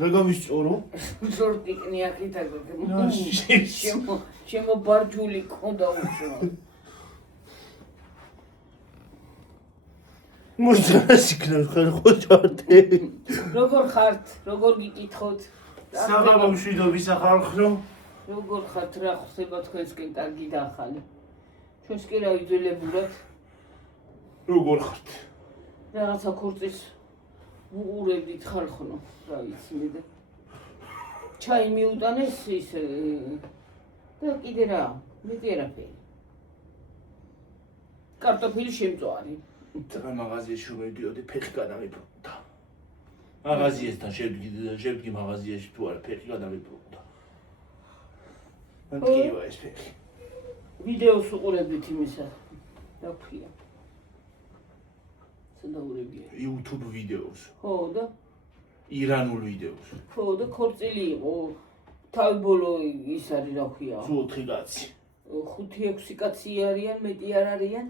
რაგავისწორო? ზორტიკნი აქეთ აგრე. შემო ბარჯული ყონდა უშო. მოძრასიქნებ ხარ ხო ჩარტე? როგორ ხართ? როგორ გიკითხოთ? საღამო მშვიდობის ახალხრო? როგორ ხართ? რა ხდება თქვენსკენ კარგი და ახალი? ჩვენს კი რა ვიძველებურად? როგორ ხართ? რაღაცა ქორწის უყურებდით ხალხო, რა ვიცი მე და ჩაი მიუტანეს ის და კიდე რა, მეტი არაფერი. კარტოფილი შემწვარი. და მაღაზიაში რომ მივდიოდი ფეხი გადამიბრუნდა. მაღაზიასთან შევდგი მაღაზიაში თუ არა ფეხი გადამიბრუნდა. მანკივა ეს ფეხი. ვიდეოს უყურებდით იმისა. რა ქვია? სადაურებია. YouTube ვიდეოს. ხო და ირანულ ვიდეოს. ხო და ქორწილი იყო. თავი ბოლო ის არის რა ქვია? თუ 4 კაცი. 5-6 კაცი არიან, მეტი არ არიან.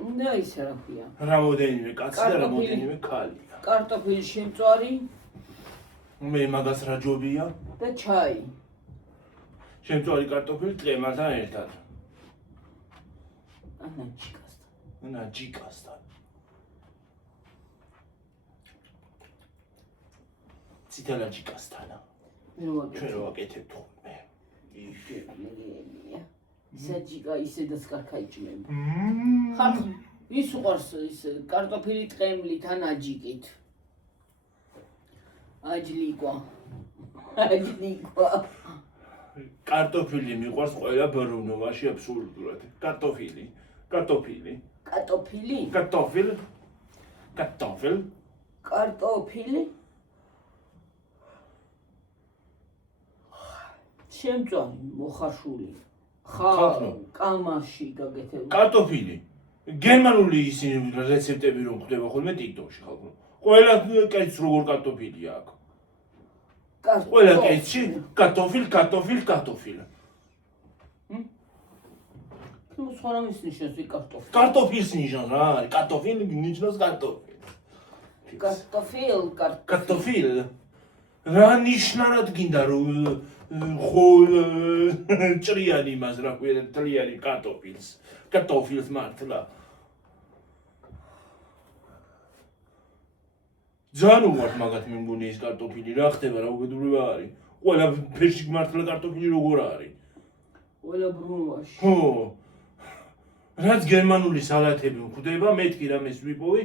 და ის რა ქვია? რამოდენიმე კაცი და რამოდენიმე ქალია. კარტოფილი შემწვარი მე მაგას რა ჯობია? და ჩაი. შემწვარი კარტოფილი ტყემასთან ერთად. ანა ჯიკასთან. ციტალა ჯიკასთანა. ჩვენ რო ვაკეთებთ ხოლმე. საჯიკა ისედაც კარქაიჭმება. ხალხ ის უყარს ის კარტოფილი ტყემლით ან აჯიკით. აჯლიკვა. კარტოფილი მიყვარს ყველა ბრუნვაში აბსოლუტურად. კარტოფილი. კარტოფილი? კარტოფილი? შემწვარი მოხარშული. კამაში გაგეთებული. კარტოფილი. გერმანული ისინი რეცეპტები რომ ხდება ხოლმე TikTok-ში ხალხო. ყველა კაცს როგორ კარტოფილი აქვს. ყველა კაცში კარტოფილი. ну სხვა რამის ნიშნავს კარტოფილი. კარტოფილს ნიშნავს რა არის? კარტოფილი ნიშნავს კარტოფილს. კარტოფილ. რა ნიშნარად გინდა რომ ხო ჭრიანი მას რა ქვია ტრიანი კარტოფილს მართლა. ძალიან უყვართ მაგათ მე მგონი ეს კარტოფილი რა ხდება რა უგედურება არის. ყველა ფეში მართლა კარტოფილი როგორ არის? ყველა ბრუნვაში. ხო. რაც გერმანული სალათები მხვდება, მეთქი რამეს ვიპოვი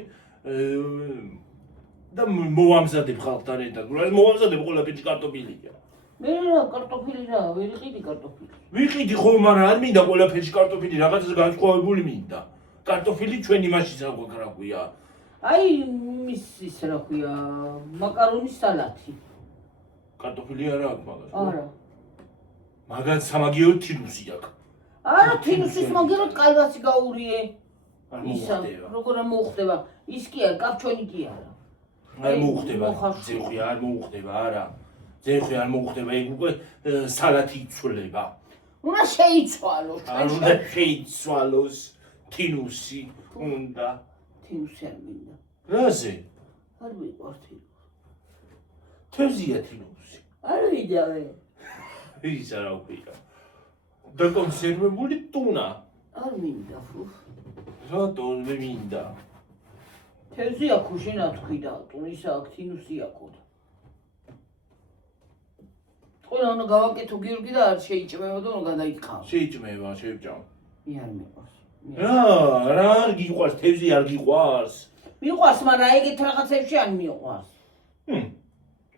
და მოვამზადებ ხალხთან ერთად. რა მოვამზადებ ყველა ფეში კარტოფილია. მე რა კარტოფილი რა, ვერ იყიდი კარტოფილი. ვიყიდი ხო, მაგრამ არ მინდა ყველა ფეში კარტოფილი, რაღაცას განსხვავებული მინდა. კარტოფილი ჩვენ იმაში საგვაქვს რა ქვია. აი ის რა ქვია, მაკარონის სალათი. კარტოფილი არა აქვს მაგას. არა. მაგას სამაგიო თინუსი აქვს. არა, თინუსის მაგერად კალბასი გაურიე. არ მოხდება. როგორ არ მოხდება? ის კი არა, კაფჩონი კი არა. არ მოხდება. ძეხი არ მოხდება, არა. ძეხი არ მოხდება, ეგ უკვე სალათი იცვლება. უნდა შეიცვალოს. არ უნდა შეიცვალოს თინუსი უნდა. თინუსი არ მინდა. რაზე? არ მიყვარს თინუსი. თევზია თინუსი. არ ვიდავე. ის არა ვიყა. დაკონსერვებული ტუნა. არ მინდა ხო? რატომ მე მინდა? თევზი აქვს შენა თქვი და ტუნისა აქვს თინუსი აქვს. ყველა უნდა გავაკეთო გიორგი და არ შეიჭმება და უნდა გადაიწყავ. შეიჭმება, შეიჭამ. მე არ მიყვარს. რა არ გიყვარს, თევზი არ გიყვარს. მიყვარს, მაგრამ ეგეთ რაღაცებში არ მიყვარს.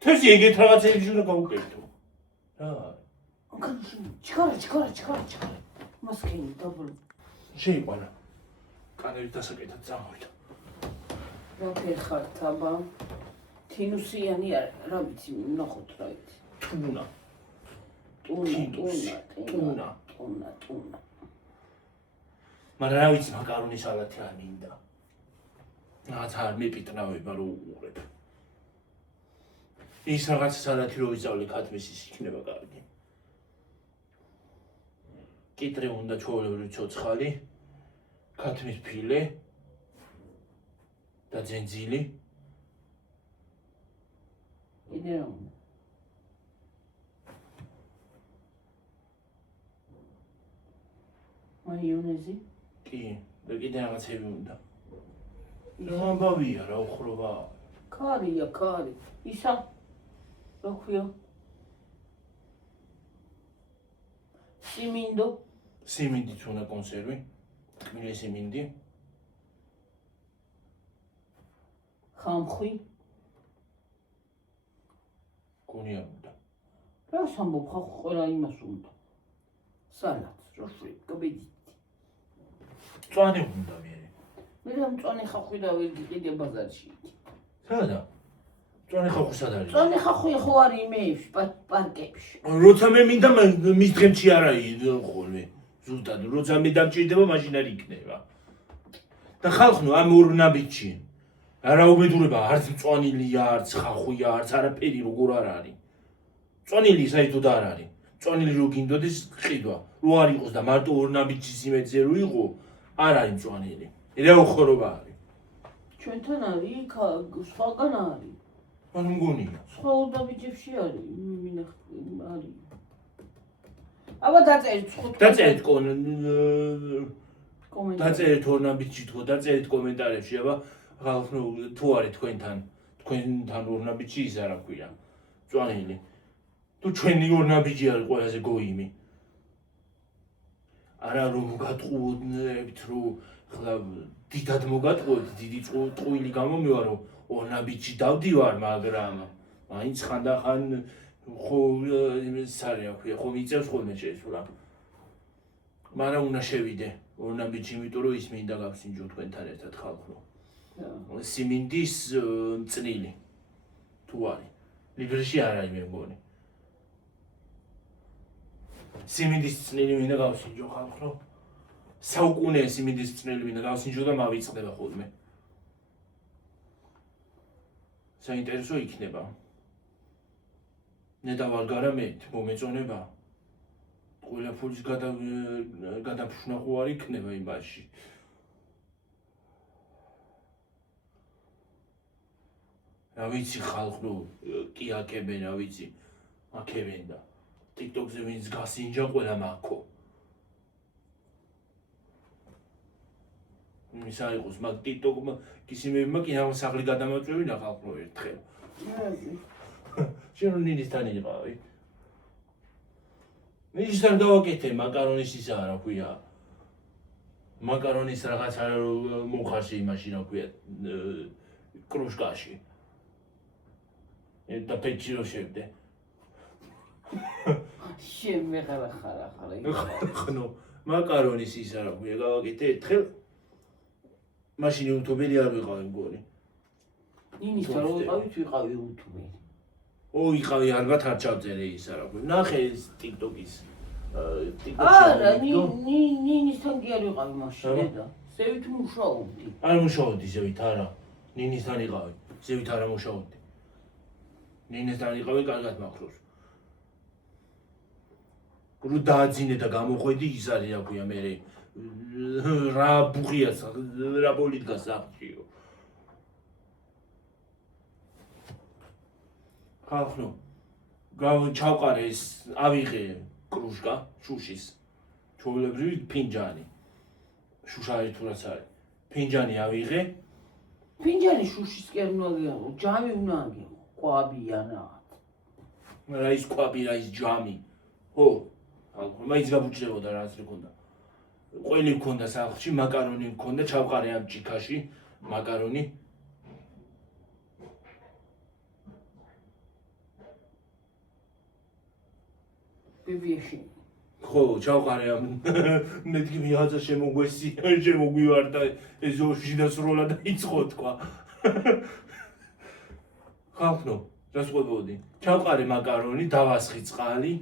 თევზი ეგეთ რაღაცებში უნდა გავუკეთო. რა? ჩქარა. მასკენი დაბლ. შეიყვანა. კანელი დასაკეთად წამოვიდა. რა ფერხართ აბა? თინუსიანი არ, რა ვიცი, ნახოთ რა ვიცი. ტუნა. მაგრამ რა ვიცი მაკარონის სალათი არ მინდა. რაღაც არ მიპიტნავება რომ უყურებ. ის რაღაც სალათი რო ვიზავლე ქათმის ის იქნება კარგი. კიტრი უნდა ჩვეულებრივი ცოცხალი, ქათმის ფილე და ძენძილი. კიდე რა უნდა? მაიონეზი? კი, და კიდე რაღაცები უნდა. ამბავია რა უხრობა. ქარია, ქარი. ისა რა ქვია? siმინდო. სიმინდიც უნდა კონსერვი. თქმილი სიმინდი. ხამხვი. გონია უნდა. რას ამბობ ხახო ყველა იმას უნდა. სალატს, როშვი, კბიდი. წვანი უნდა მე. მე რა მწვანე ხახვი და ვერ გიყიდე ბაზარში. სადა? წვანი ხახო სად არის? მწვანე ხახვი ხო არის იმეებში, პარკებში. როცა მე მინდა მის დღემში არ არის ხოლმე. ზუსტად, როცა მე დამჭირდება, მაშინ არ იქნება. და ხალხნო ამ ორ ნაბიჯში არა უბედურება, არც მწვანილია, არც ხახვია, არც არაფერი როგორ არ არის. მწვანილი საერთოდ არ არის. მწვანილი რო გინდოდეს ყიდვა. რო არ იყოს და მარტო ორ ნაბიჯის იმედზე რო იყო, არ არის მწვანილი. რა უხორობა არის. ჩვენთან არის, სხვაგან არის. არ მგონია. სხვა უდაბიჯებში არის, არის. აბა დაწერეთ ხო? დაწერეთ კომენტარი. დაწერეთ ორ ნაბიჯში თქო, დაწერეთ კომენტარებში, აბა ხალხო თუ არის თქვენთან ორ ნაბიჯში ის არა ქვია. მწვანილი. თუ ჩვენი ორ ნაბიჯი არის ყველაზე გოიმი. არა რომ გატყუოდნებთ, რომ ხლა დიდად მოგატყუოთ, დიდი ტყუილი გამომივა, რომ ორ ნაბიჯში დავდივარ, მაგრამ მაინც ხანდახან ხო იმის არის აქვია, ხო მიწევს ხოლმე შეესრულა. მაგრამ უნდა შევიდე ორ ნაბიჯში, იმიტომ რომ ის მინდა გავსინჯო თქვენთან ერთად ხალხო. სიმინდის მწნილი თუ არის. ლიბერში არ არის მე მგონი. სიმინდის წნილი მინდა გავსინჯო ხალხო. საუკუნეა სიმინდის წნილი მინდა გავსინჯო და მავიწყდება ხოლმე. საინტერესო იქნება. ნედავარ მე მომეწონება. ყველა ფულის გადაფშნა ხო არ იქნება იმაში. რა ვიცი ხალხო, კი აკებენ, რა ვიცი. აკებენ და TikTok-ზე ვინც გასინჯა ყველა მაქო. ის არ იყოს, მაგ TikTok-მა კისიმებმა კი ამ საღლი გადამაწვევინა ხალხო ერთხელ. შენ ნინისთან იყავი. ნინისთან გავაკეთე მაკარონის ისა რა ქვია. მაკარონის რაღაცა მოხარში იმაში რა ქვია კრუშკაში. და პეჩი რო შევდე. შემეღარა ხარა. ხნო მაკარონის ისა რა ქვია გავაკეთე ერთხელ. მაშინ YouTube-ი არ ვიყავი მგონი. ნინისთან რო ვიყავი YouTube-ი. იყავი ალბათ არ ჩავწერე ისა რა ქვია. ნახე ეს TikTok-ის. არა, ნინისთან კი არ ვიყავი მაშინ და ზევით მუშაობდი. არ მუშაობდი ზევით არა. ნინისთან იყავი. ზევით არა მუშაობდი. ნინისთან იყავი კარგად მახსოვს. რო დააძინე და გამოყვედი ის არის რა ქვია მე რა ბუღია რა ბოლით გასახჭიო. ხალხო ჩავყარე ეს ავიღე კრუშკა შუშის ჩვეულებრივი ფინჯანი. შუშა ერთურაც არის. ფინჯანი ავიღე. ფინჯანი შუშის კი არ უნდა გიაღო, ჯამი უნდა აგიღო. ყვაბიანა. რა ის ყვაბი, რა ის ჯამი. ხო, ხალხო მაინც გაბუჭდებოდა რა ასე ქონდა. ყველი ქონდა სახლში, მაკარონი ქონდა, ჩავყარე ამ ჭიქაში მაკარონი. ბიბიაში. ხო, ჩავყარე ამ მეთქი ვიღაცა შემოგვესი, შემოგვივარდა ეს შიდასროლა და იწყო თქვა. ხალხო, რას ყვებოდი? ჩავყარე მაკარონი, დავასხი წყალი,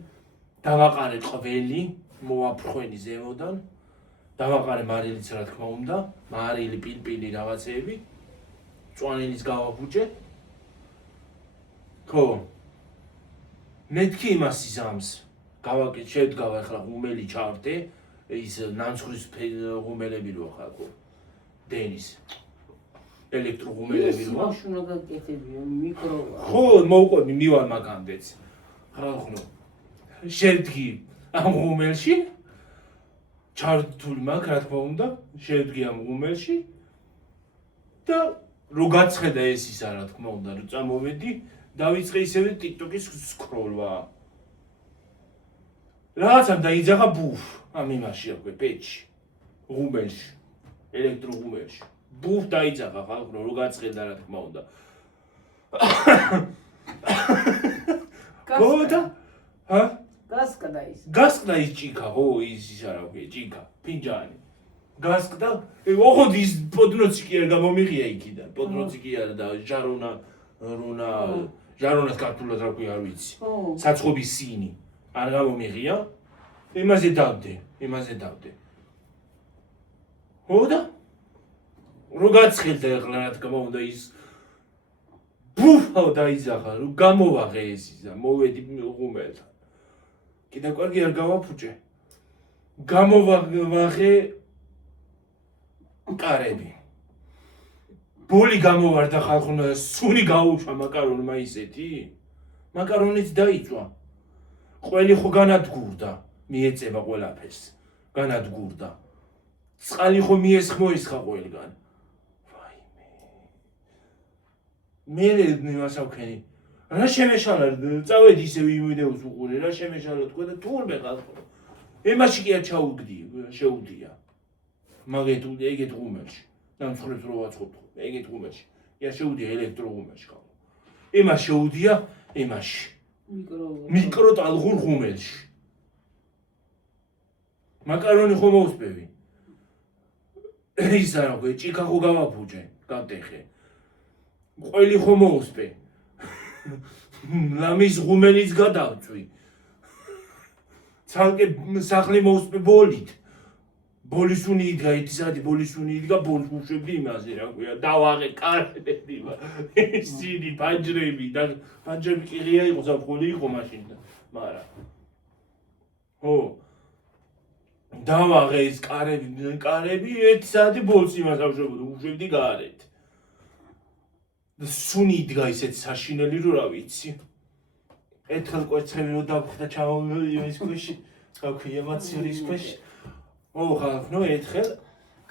დავაყარე ყველი, მოვაფრხვენი ზემოდან. დავაყარე მარილიც რა თქმა უნდა, მარილი, პილპილი რაღაცეები. მწვანილის გავაბუჭე. ხო. მეთქი იმას იზამს. გავაკეთე, შევდგავა ახლა ღუმელი ჩავდე, ის ნამცხვრის ღუმელები რო ხალხო. დენის. ელექტროღუმელები რა. მაშინ უნდა გაკეთებიო მიკრო. ხო, მოვყვები მივარ მაგამდეც. ხალხო. შევდგი ამ ღუმელში. ჩართული მაქვს, რა თქმა უნდა, შევდგი ამ ღუმელში და რო გაცხედა ეს ისა, რა თქმა უნდა, რო წამოვედი, დავიწყე ისევე TikTok-ის სკროლვა. რაღაცამ დაიძახა ბუფ ამ იმაში აქვე პეჩი ღუმელში ელექტროღუმელში ბუფ დაიძახა ხალხო რო გაცხედა რა თქმა უნდა გოდა ჰა გასკდა ის ჭიქა ხო ის არა ვქი ჭიქა ფინჯანი გასკდა ოღონდ ის პოდნოცი კი არ გამომიღია იქიდან პოდნოცი კი არა და ჟარონას ქართულად რა ქვია არ ვიცი საცხობის სინი არ გამომიღია იმაზე დავდე ხო და რო გაცხელდა ეხლა რა თქმა უნდა ის ბუფა დაიძახა რო გამოვაღე ეს ისა მოვედი ღუმელთან კიდე კვარგი არ გავაფუჭე გამოვაღე კარები ბოლი გამოვარდა ხალხო სუნი გაუშვა მაკარონმა ისეთი მაკარონიც დაიწვა ყველი ხო განადგურდა მიეწება ყველაფერს განადგურდა წყალი ხო მიესხმოისხა ყველგან ვაიმე მე მასავქენი რა შემეშალა წავედი ისე ვიდეოს უყურე რა შემეშალა თქვა და თურმე ხალხო ემაში კი არ შეუდია ეგეთ ღუმელში დამცხრებს რო ვაწყობ ეგეთ ღუმელში კი არ შეუდია ელექტროღუმელში ხალხო ემას შეუდია ემაში მიკროტალღურ ღუმელში მაკარონი ხო მოუსპევი ისა რა ქვია ჭიქა ხო გავაფუჭე გავტეხე ყველი ხო მოუსპე ლამის ღუმელიც გადავწვი ცალკე სახლი მოუსპე ბოლით ბოლისუნი იდგა 1 საათი ბოლისუნი იდგა ბოლს უშვებდი იმაზე რა ქვია დავაღე კარები სინი პანჯრები და პანჯრები კი ღია იყო საფხული იყო მაშინ მაგრამ ხო დავაღე ეს კარები 1 საათი ბოლს იმას ავშვებოდი უშვებდი გარეთ და სუნი იდგა ისეთ საშინელი რო რა ვიცი ერთხელ კვერცხები რო დავხდა ჩამოვიდი ის ქვეში რა ქვია მაცივრის ქვეში ხალხო ერთხელ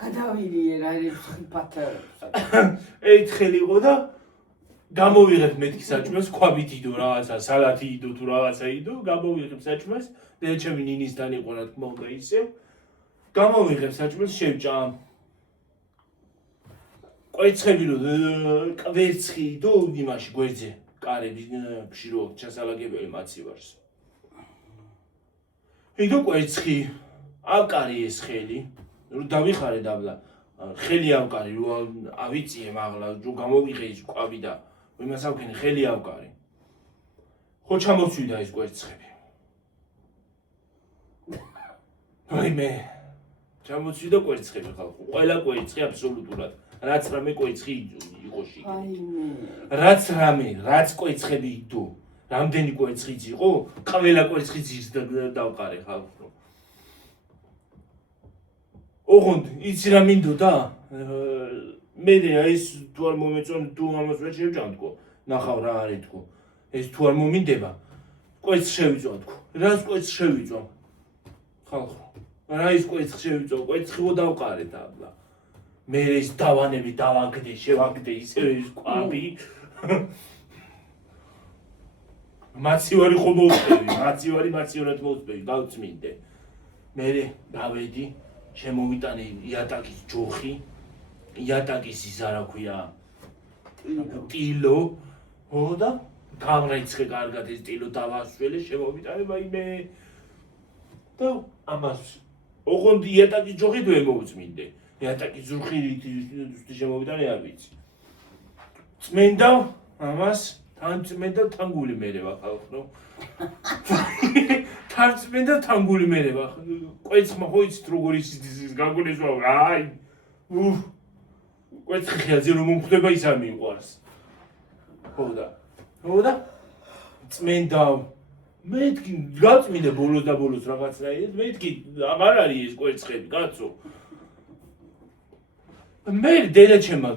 გადავირიე რა ერთხელ პატარა ერთხელ იყო და გამოვიღებ მეთქი საჭმელს ქვაბით იდო რაღაცა სალათი იდო თუ რაღაცა იდო გამოვიღებ საჭმელს და ჩემი ნინისთან იყო რა თქმა უნდა ისე გამოვიღებ საჭმელს შევჭა კვერცხები რო კვერცხი იდო იმაში გვერდზე კარები ფშირო ჩასალაგებელი მაცივარს იდო კვერცხი ავკარი ეს ხელი რო დავიხარე დაბლა ხელი ავკარი რო ავიწიე მაღლა რო გამოვიღე ის კვაბი და იმას ავქენი ხელი ავკარი ხო ჩამოვცვიდა ის კვერცხები ვაიმე ჩამოვცვიდა კვერცხები ხალხო ყველა კვერცხი აბსოლუტურად რაც რამე კვერცხი იყო შიგნით რაც კვერცხები იდო რამდენი კვერცხიც იყო ყველა კვერცხიც ის დავყარე ხალხო ოღონდ იცი რა მინდოდა მე ეს თუ არ მომეწონი თუ ამას ვერ შევჭამდკო ნახავ რა არის თქო ეს თუ არ მომინდება კვერცხს შევიწვა თქო რას კვერცხს შევიწვა ხალხო რა ის კვერცხს შევიწვა კვერცხი ხო დავყარე დაბლა მე ეს დავანები დავაგდე შევაგდე ისე ეს კვაბი მაცივარი ხო მოუსპევი მაცივარად მოუსპევი გავწმინდე მე დავედი შემოვიტანე იატაკის ჯოხი იატაკის ისა რა ქვია ტილო ხო და გამრეცხე კარგად ეს ტილო დავასველე შემოვიტანე ვაიმე და ამას ოღონდ იატაკის ჯოხით ვერ მოვწმინდე იატაკის ზურხილით შემოვიტანე არ ვიცი წმენდა ამას თან წმენდა თანგული მერევა ხალხო თარწმენდა თანგული მერევა კვერცხმა ხო იცით როგორ ის გაგონესვა აი კვერცხი ხიაზე რომ მომხვდება ის არ მიყვარს ხო და წმენდა მეთქი გაწმინდე ბოლოს და ბოლოს რაღაცა მეთქი აღარ არის ეს კვერცხები კაცო მე დედაჩემმა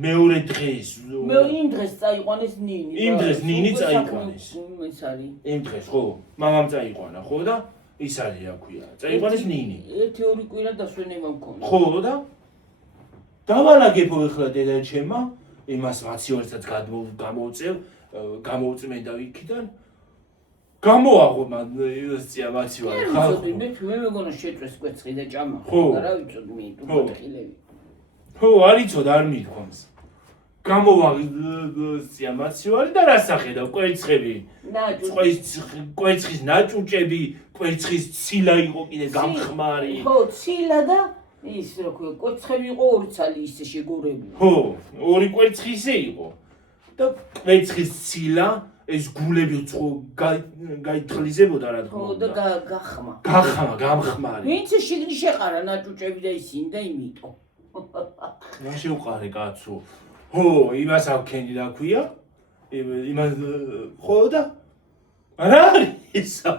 მეორე დღეს მე იმ დღეს წაიყვანეს ნინი. იმ დღეს ნინი წაიყვანეს. ეს არის. იმ დღეს ხო, მამამ წაიყვანა, ხო და ის არის რა ქვია. წაიყვანეს ნინი. 1-2 კვირა დასვენება მქონდა. ხო და დავალაგებო ახლა დედაჩემმა იმას მაციორსაც გამოუწმენდა იქიდან. გამოაღო მაცია მაციორი ხალხო. მე მეგონა შეწვეს კვეცხი და ჭამა. რა ვიცოდი მე ტუბატყილები. ხო, არ იცოდა არ მithქვამს. გამოაღწია მაციორი და რა სახედავ კვერცხები. კვერცხის ნაჭუჭები, კვერცხის ცილა იყო კიდე გამხმარი. ხო, ცილა და ის რა ქვია, კვერცხები იყო ორი ცალი ისე შეგორებული. ხო, ორი კვერცხი ისე იყო. და კვერცხის ცილა ეს გულები უცხო გაითხრიზებოდა რა თქმა უნდა. ხო, და გახმა. გამხმარი. ვინც შიგნი შეყარა ნაჭუჭები და ისინი და იმიტომ. რა შეუყარე კაცო. ხო, იმას ავქენი რა ქვია? იმას ხო და რა ისო.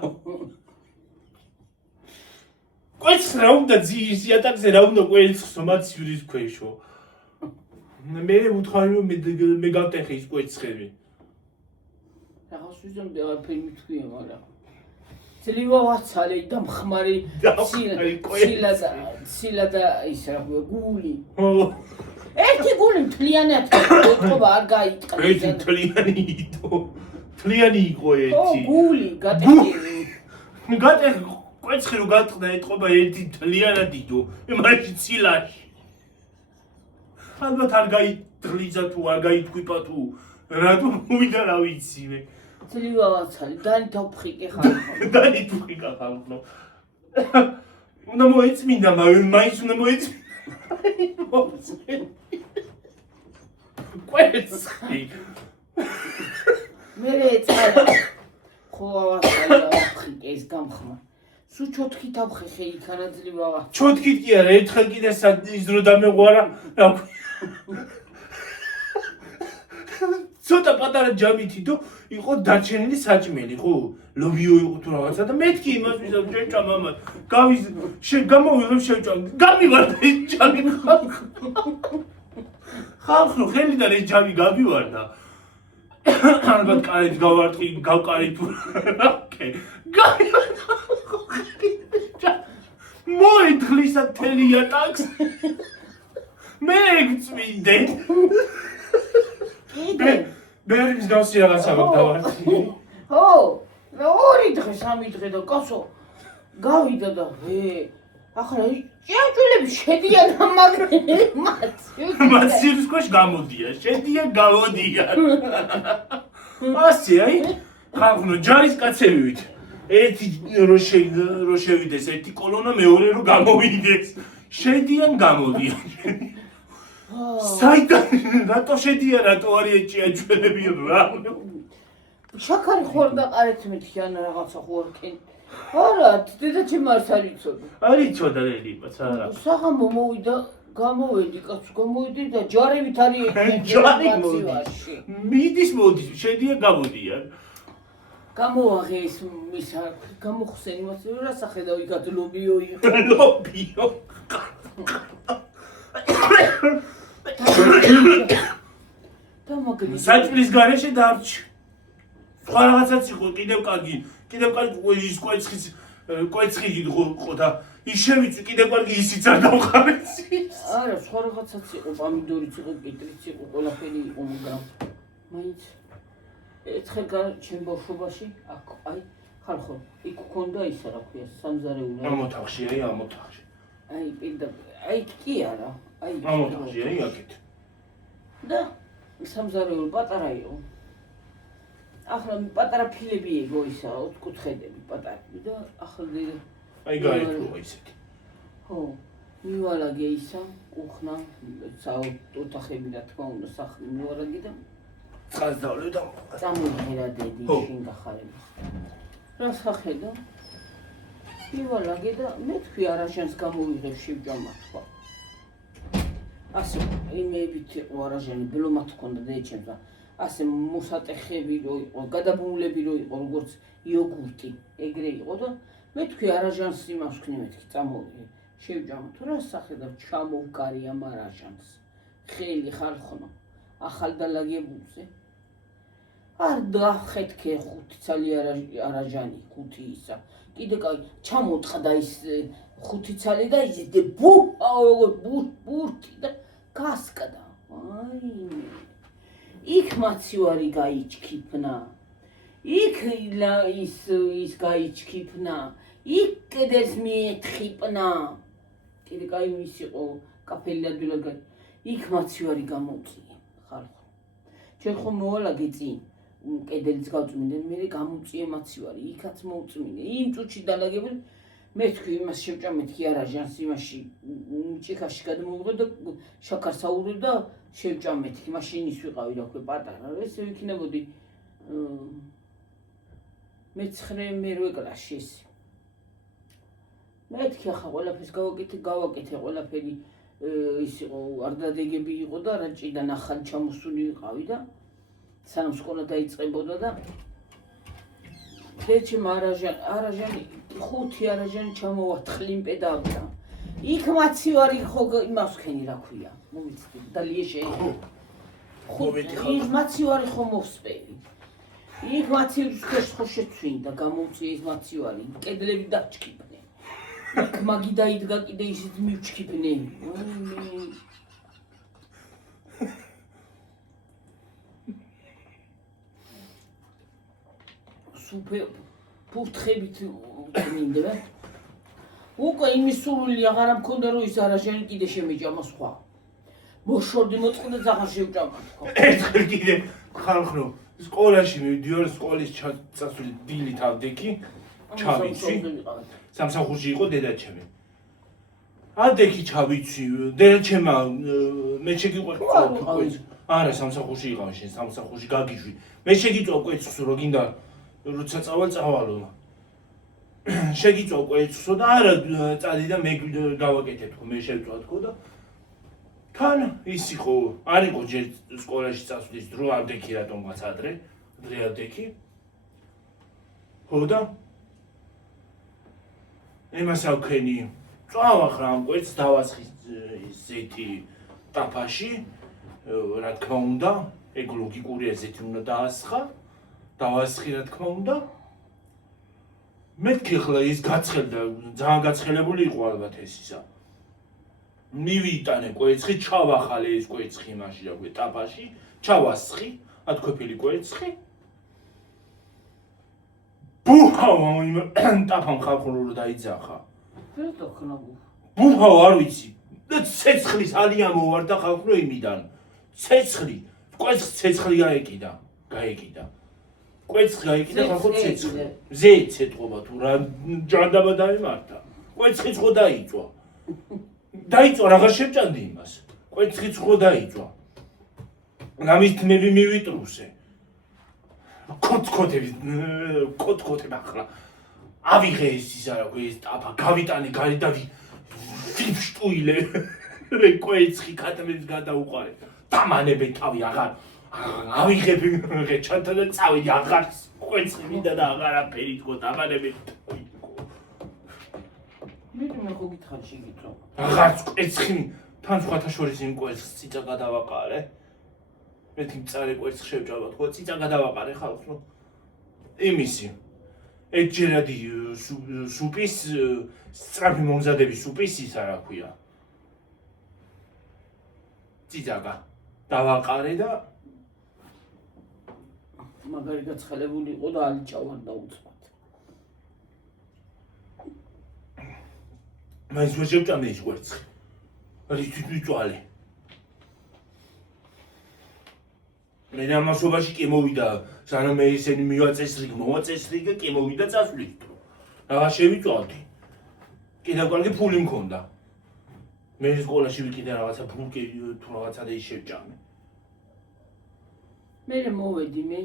კვერცხს რა უნდა ძიის იატაკზე რა უნდა კვერცხს მაცივრის ქვეშო. მე ვუთხარი რომ მე გავტეხე ის კვერცხები. რაღაც ვიზონდი არაფერი მithქვია, მაგრამ ძლევა ვაცალე და მხმარი ცილა და ის რა ქვია გული. ხო. ერთი გული მთლიანად ეთყობა არ გაიტყდა. ერთი მთლიანი იყო ერთი. ხო, გული გატეხი. გატეხი კვერცხი რო გატყდა ეთყობა ერთი მთლიანად იდო. იმაში ცილაში. ალბათ არ გაიტყლიზა თუ არ გაიტყვიპა თუ რატო მოვიდა რა ვიცი მე. ძლევა ვაცალე დანი თავფხიკე ხალხო. დანი თუხიკა ხალხო. უნდა მოეწმინდა მაინც უნდა მოეწმინდა. კვერცხი. მე ეცალა. ხო ვაცალე თავფხიკე ეს გამხმა. სულ ჩოთხი თავხეხე იქანა ძლევა ვა. ჩოთხით კი არა, ერთხელ კიდე ის დრო დამეღვარა. ცოტა პატარა ჯამითი თუ იყო დაჩენილი საჭმელი, ხო? ლობიო იყო თუ რაღაცა და მეთქი იმას ვიზავ შეჭა მამა. გავის გამოვიღებ შეჭა. გამივარდა ეს ჯამი ხალხო ხელიდან ეს ჯამი გამივარდა. ალბათ კარით გავარტყი, გავყარი თუ რაკე. მოეთხლისა თელი იატაკს. მე ეგწმინდე. ბერის გავსი რაღაცა დავარტყი. ხო, მე 2 დღე, 3 დღე და კაცო გავიდა და ახლა ჭიაჭულები შედიან მაცივრის ქვეშ გამოდიან, შედიან გამოდიან. ასე აი, ხალხო ჯარის კაცებივით. ერთი რო შევიდეს ერთი კოლონა, მეორე რო გამოვიდეს. შედიან გამოდიან. საიდან რატო შედიან, რატო არის ჭიაჭულები რა? შაქარი ხორდა ყარეთ მეთქი ან რაღაცა ხორკენ. არა, დედაჩემ არც არ იცოდა. არ იცოდა რელიბაც არა. საღამო მოვიდა, გამოვედი, კაცო გამოვედი და ჯარებით არის ჯარი მოდის. მიდის მოდის, შედიან გამოდიან. გამოვაღე ეს მისა, გამოხსენი მას რა სახედავ იქაც ლობიო იყო. ლობიო. და მაგარი საჭმლის გარეშე დარჩი. სხვა რაღაცაც იყო, კიდევ კარგი ის კვერცხი იყო და ის შევიწვი კიდევ კარგი ისიც არ დავხარեցი. არა, სხვა რაღაცაც იყო, პამიდორიც იყო, კიტრიც იყო, ყველაფერი იყო, მაგრამ მაინც ერთხელ ჩემ ბავშვობაში, აქ აი, ხალხო, იქ ქონდა ისა რა ქვია, სამზარეულო. ამოთახში, აი ამოთახში. აი, პირდაპირ, აი კი არა, აი ამოთახში, აი აქეთ. და სამზარეულო პატარა იყო. ახლა პატარა ფილები იყო ისა, ოთხკუთხედები პატარები და ახლა აი გაიწვა ისეთი. ხო, მივალაგე ისა, უხნა, ოთახები რა თქმა უნდა, სახლი მივალაგე და წყალს დავლევ და წამოიღერა დედი შინ გახარება. რა სახედა? მივალაგე და მე თქვი არაჟანს გამოვიღებ შევჭამა თქვა. ასე იმეებით იყო არაჟანი, ბლომად ჰქონდა დედაჩემს და ასე მოსატეხები რო იყო, გადაბმულები რო იყო, როგორც იოგურტი, ეგრე იყო და მე თქვი არაჟანს იმას ვქნი მეთქი, წამოვიღე. შევჯამოთ, რა სახედავ ჩამოვკარი ამ არაჟანს. ხელი ხალხნო, ახალდალაგებულზე. არ დახეთქე 5 ცალი არაჟანი, 5 ისა. კიდე კაი, ჩამოტყდა ის 5 ცალი და იზიდე ბურთი და გასკდა. აი, იქ მაცივარი გაიჩქიფნა. იქ ის გაიჩქიფნა. იქ კედელს მიეთხიპნა. კიდე კაი ის იყო კაფელი ადვილად. იქ მაცივარი გამოწია ხალხო. ჩვენ ხომ მოვალაგე წინ კედელიც გავწმინდნენ, მე გამოწია მაცივარი, იქაც მოუწმინე. იმ წუთში დალაგებული მე თქვი იმას შევჭამეთქი არაჟანს იმაში ჭიქაში გადმოვიღე და შაქარს აურო და შევჭამეთქი. მაშინ ის ვიყავი რა ქვია პატარა, ესე ვიქნებოდი მე-9 მერვე კლასში ეს. მეთქი ახლა ყველაფერს გავაკეთე ყველაფერი ის იყო არ დადეგები იყო და რაჭიდან ახალი ჩამოსული ვიყავი და სანამ სკოლა დაიწყებოდა და ეჩემ არაჟანი 5 არაჟანი ჩამოვათხლი იმპედავდა. იქ მაცივარი ხო იმას ხენი რა ქვია. მომიცდი და ლიეშე. იქ მაცივარი ხო მოსპერი. იქ მაცივრის ხო შეცვინდა გამოუწია ის მაცივარი. კედლები დაჩქიფნე. იქ მაგი დაიდგა კიდე ისიც მივჩქიფნე. სუპერ ფურთხებით მინდება. უკვე იმის სურვილი აღარ მქონდა რომ ის არაჟანი კიდე შემეჭამა სხვა. მოშორდი მოწყდა ზაღარ შევჭამა თქო. ერთხელ კიდე ხალხო სკოლაში მივდიოდი სკოლის წასული დილით ავდექი ჩავიცი. სამსახურში იყო დედაჩემი. ავდექი ჩავიცი დედაჩემა მე შეგიყვეთ. არა სამსახურში იყავ შენ სამსახურში გაგიშვი. მე შეგიწვა კვეცხს რო გინდა როცა წავალო. შეგიწვა კვეცხსო და არა წადი და მე გავაკეთე თქო მე შევწვა თქო და თან ის იყო არ იყო ჯერ სკოლაში წასვლის დრო ავდექი რატომღაც ადრე ავდექი. ხო და იმას ავქენი წავახრა ამ კვეცხს დავასხი ზეთი ტაფაში რა თქმა უნდა ეგ ლოგიკურია ზეთი უნდა დაასხა დავასხი რა თქმა უნდა მეთქი ხლა ის გაცხელდა ძალიან გაცხელებული იყო ალბათ ეს ისა მივიტანე კვეცხი ჩავახალე ეს კვეცხი იმაში რა ქვია ტაფაში ჩავასხი ათქვეფილი კვეცხი ბუჰავა იმ ტაფამ ხალხურ დაიძახა რატო ხნა ბუჰავა არ ვიცი და ცეცხლის ალია მოვარდა ხალხო იმიდან ცეცხლი კვეცხს ცეცხლი გაეკიდა კვეცხს გაეკიდა ხალხო ცეცხლი ზეც ეთყობა თუ რა ჯანდაბა დაიმართა კვეცხიც ხო დაიწვა რაღა შევჭანდი იმას კვეცხიც ხო დაიწვა რამის თმები მივიტრუსე კოთკოთები ახლა ავიღე ეს ისა რა ქვია ეს ტაფა გავიტანე გარი და ვიფშტუილე მე კვეცხი კატმებს გადაუყარე დამანებე თავი აღარ ავიღებ ჩანთა და წავიდი აღარ კვეცხი მინდა და აღარაფერი თქო დამანებე მე ხო გითხარი შეგიწო აღარც კვეცხი თან სხვათა შორის იმ კვეცხს წიწა გადავაყარე მე წარე კვეცხს შევჭამა თქო წიწა გადავაყარე ხალხო იმისი ეჯერადი სუპის სწრაფი მომზადების სუპის ისა რა ქვია წიწაკა დავაყარე და მაგარი გაცხელებული იყო და ალიჭავარდა უცბად მაინც ვერ შევჭამე ის კვერცხი რითიც ვიწვალე მე ამასობაში კი მოვიდა სანამ მე ისინი მოვაწესრიგე კი მოვიდა წასვლით რა შევიწვალდი კიდევ კარგი ფული მქონდა მე სკოლაში ვიყიდე რაღაცა ფულკი თუ რაღაცა და ის შევჭამე მე მოვედი მე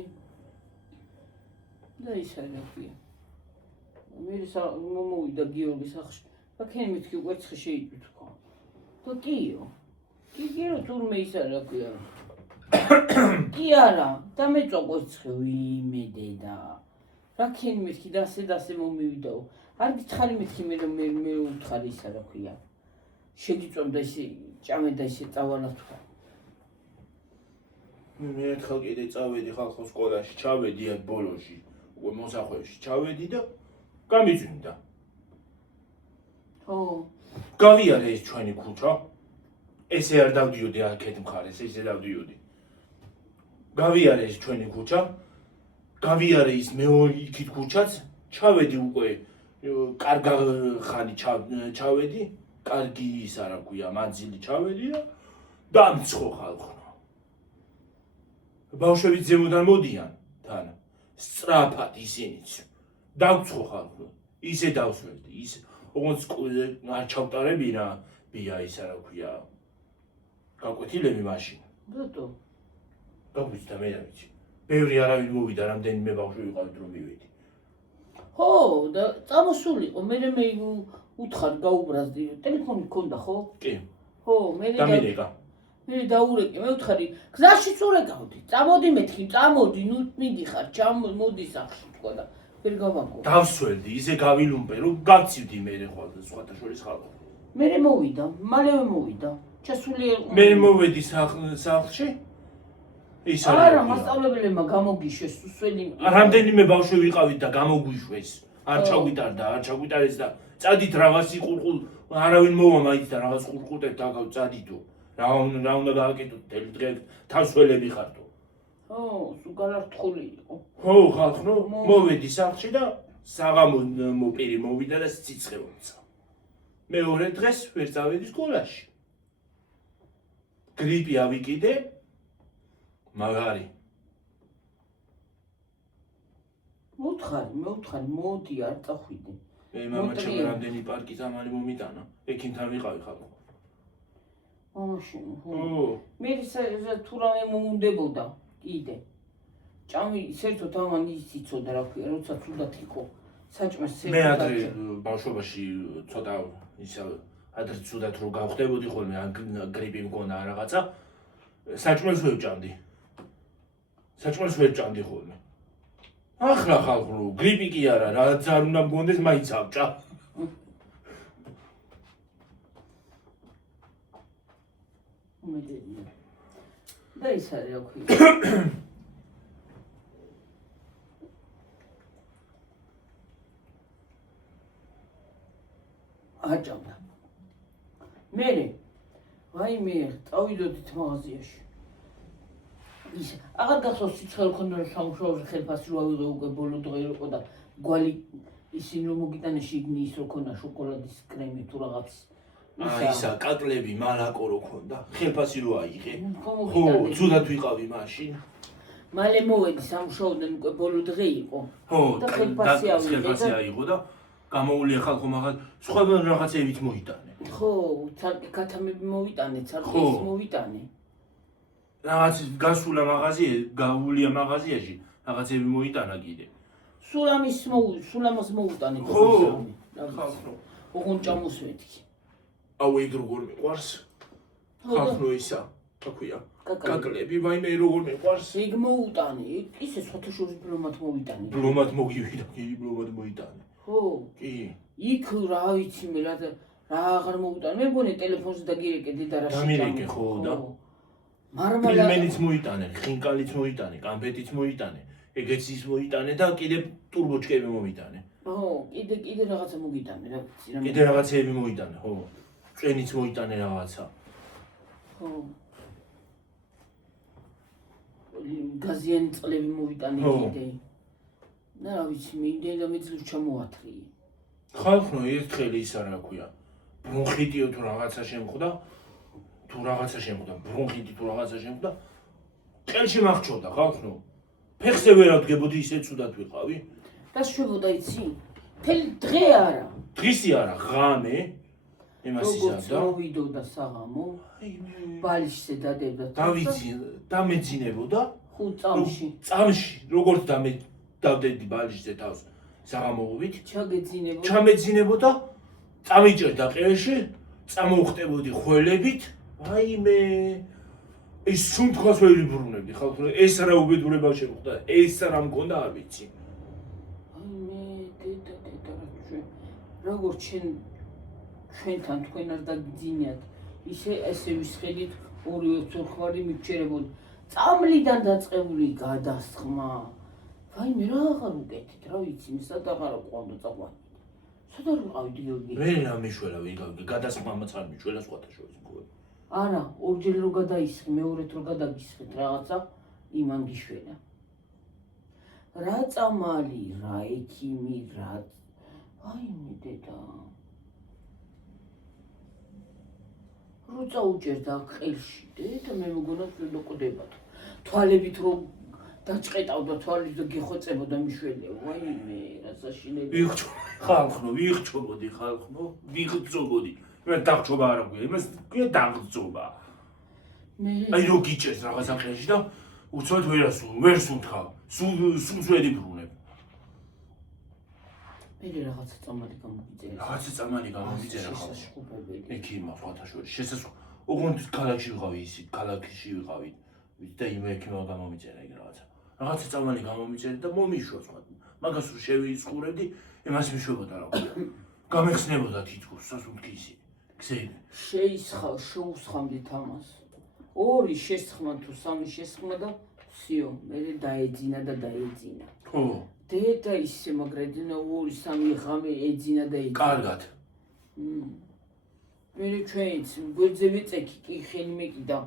და ისა რა ქვია მე მომოვიდა გიორგის სახლში და ქენი მეთქი კვერცხი შეიწვით თქო და კიო თურმე ისა რა ქვია კი არა და მეწვა კვერცხი ვიმე დედა რა ქენი მეთქი და ასე მომივიდაო არ გითხარი მეთქი მე უთხარი ისა რა ქვია შეგიწევდა ისე ჭამე და ისე წავალა თუ მე ერთხელ კიდე წავედი ხალხო სკოლაში, ჩავედი აქ ბოლოში, უკვე მოსახვევში ჩავედი და გამიძვინდა. ხო გავიარე ეს ჩვენი ქუჩა. ესე არ დავდიოდი აქეთ მხარეს, ესე დავდიოდი. გავიარე ეს ჩვენი ქუჩა. გავიარე ის მეორე იქით ქუჩაც, ჩავედი უკვე კარგა ხანი ჩავედი, კარგი ის არა ქვია, მანძილი ჩავედი და დამცხო ხალხო. ბავშვები ზემოდან მოდიან თან სწრაფად ისინიც დავცხო ხალხო ისე დავსვენდი ისე ოღონდ არ ჩავტარები რა ბია ის არა ქვია გაკვეთილები მაშინ ბატო გაგვიცდა მე რა ვიცი ბევრი არავინ მოვიდა რამდენიმე ბავშვი ვიყავით რომ მივედი ხო და წამოსულიყო მე უთხარ გაუბრაზდი ტელეფონი გქონდა ხო კი ხო მე მე დაურეკე მე ვთხარი გზაში წურეკავდი წამოდი მეთქი წამოდი ნუ მიდიხარ მოდი სახში თქვა და ვერ გავაგო დავსვენდი ისე გავილუმპე რომ გავცივდი მე სხვათა შორის ხალხო მე მოვიდა მალევე მოვიდა ჩასული მე მოვედი სახლში ის არა მასწავლებლებმა გამოგიშვეს სველი რამდენიმე ბავშვი ვიყავით და გამოგვიშვეს არ ჩაგვიტარეს და წადით რაღაც იყურყულ არავინ მოვა მაინც და რაღაც ყურყუტეთ და წადითო რა უნდა გავაკეთოთ თელი დღე თავსველები ხართო ხო სულ გარართხული იყო ხო ხალხო მოვედი სახლში და საღამო პირი მოვიდა და სიცხე მომცა მეორე დღეს ვერ წავედი სკოლაში გრიპი ავიკიდე მაგარი მოვთხარი მოდი არ წახვიდე მე მამაჩემ რამდენი პარკი თამალი მომიტანა ექიმთან ვიყავი ხალხო მაშინ ხო მე თუ რამე მომუნდებოდა კიდე ჭამი საერთოდ ამან იცოდა რა ქვია როცა თუდად იყო საჭმეს მე ადრე ბავშვობაში ცოტა ისა ადრე თუდად რო გავხდებოდი ხოლმე ან გრიპი მქონდა რაღაცა საჭმელს ვერ ჭამდი ხოლმე ახლა ხალხო გრიპი კი არა რაც არ უნდა მგონდეს მაინც ავჭა და ის არის რა ქვია აჭამდა მე ვაიმე წავიდოდით მაღაზიაში ის აღარ გახსოვს სიცხე ხონდა რომ სამუშაოზე ხელფასი რო ავიღე უკვე ბოლო დღე იყო და გვალი ისინი რომ მოგიტანე შიგნი ის რო ქონდა შოკოლადის კრემი თუ რაღაც ისა კატლები მალაკო რო ქონდა ხელფასი რო აიღე ხო ცუდად ვიყავი მაშინ მალე მოვედი სამუშაოდან უკვე ბოლო დღე იყო და ხელფასი აიღო და გამოუვლია ხალხო მაგას სხვა რაღაცებით მოიტანე ხო ცალკე კათამები მოვიტანე ცალკე ის მოვიტანე რაღაც გასულა გაუვლია მაღაზიაში რაღაცები მოიტანა კიდე სულ ამას მოუტანე ხო ხალხო ოღონდ ჭამოსვეთქი აუ ეგ როგორ მიყვარს ხალხო ისა თქვია კაკლები ვაიმე როგორ მიყვარს ეგ მოუტანე ისე სხვათა შორის ბლომად მოვიტანე ბლომად მოგივიდა კი ბლომად მოიტანე ხო კი იქ რა ვიცი მე რა აღარ მოუტანე მე მგონი ტელეფონზე დაგირეკე დედა რა დამირეკე ხო და მარმალიც მოიტანე ხინკალიც მოიტანე კამფეტიც მოიტანე ეგეც ის მოიტანე და კიდე ტურბოჩკები მომიტანე ხო კიდე რაღაცა მოგიტანე რა ვიცი რა კიდე რაღაცები მოიტანე ხო წვენიც მოიტანე რაღაცა ხო გაზიანი წყლები მოვიტანე კიდე და რა ვიცი მე იმდენი და მეძლევს ჩამოათრიე ხალხო ერთხელ ის არა ქვია ბრონხიტიო თუ რაღაცა შემხვდა ბრონხიტი თუ რაღაცა შემხვდა ყელში მახჩოდა ხალხო ფეხზე ვერ ავდგებოდი ისე ცუდად ვიყავი და შვებოდა იცი თელი დღე არა დღისი არა ღამე იმას იზამდა მოვიდოდა საღამო ბალიშზე დადებდა დამეძინებოდა ხუთ წამში როგორც დავდედი ბალიშზე თავს საღამოობით ჩამეძინებოდა წამიჭერდა ყელში წამოვხტებოდი ხველებით ვაიმე ის სუნთქას ვერ იბრუნებდი ხალხო ეს რა უბედურება შემოხდა ეს რა მქონდა არ ვიცი ვაიმე დედა როგორ ჩენ ჩვენთან თქვენ არ დაგიძინიათ ისე ესე ვისხედით ორივე ცურხვარი მივჩერებოდი წამლიდან დაწყებული გადასხმა ვაიმე რა აღარ უკეთით რა ვიცი სად აღარ ყავდა წაყვანით სად არ ვიყავი დილგი მე რა მიშველა ვინ გადასხმამაც არ მიშველა სხვათა შორის მგონი არა ორჯერ რო გადაისხი მეორედ რო გადაგისხეთ რაღაცა იმან გიშველა რა წამალი რა ექიმი რა ვაიმე დედა რო წაუჭერდა ყელში დედა მე მგონა რომ ყვდებათ თვალებით რო დაჭყეტავდა თვალით და გიხოცებოდა მიშველია ვაიმე რა საშინელი ვიღწობოდი ხალხო ვიღწობოდი მე დაღწობა არ აქვს იმას კი დაღწობა მე აი რო გიჭერს რაღაცა ყელში და უცბად ვერ სუნთქა სულ ზვედი ბრუნებ მე რაღაცა წამალი გამოგიწერა რაღაცა წამალი გამოგიწერა ხალხო შესაძლებელი ექიმა სხვათა შორის შესაძლებელი ოღონდ ქალაქში ვიყავი ისი ქალაქში ვიყავი და იმ ექიმა გამომიწერა იქ რაღაცა წამალი გამომიწერა და მომიშვა სხვა მაგას რო შევიწყურებდი იმას მიშვებოდა რა ქვია გამეხსნებოდა თითქოს სასუნთქისი გზები შეუსხამდით ამას ორი შესხმა თუ სამი შესხმა და всё მე დაეძინა ხო დედა ისე მაგრედინა ორი სამი ღამე ეძინა და ეძინა კარგად მე ჩვენც გვერდზე ვიწექი კი ხელი მეკიდა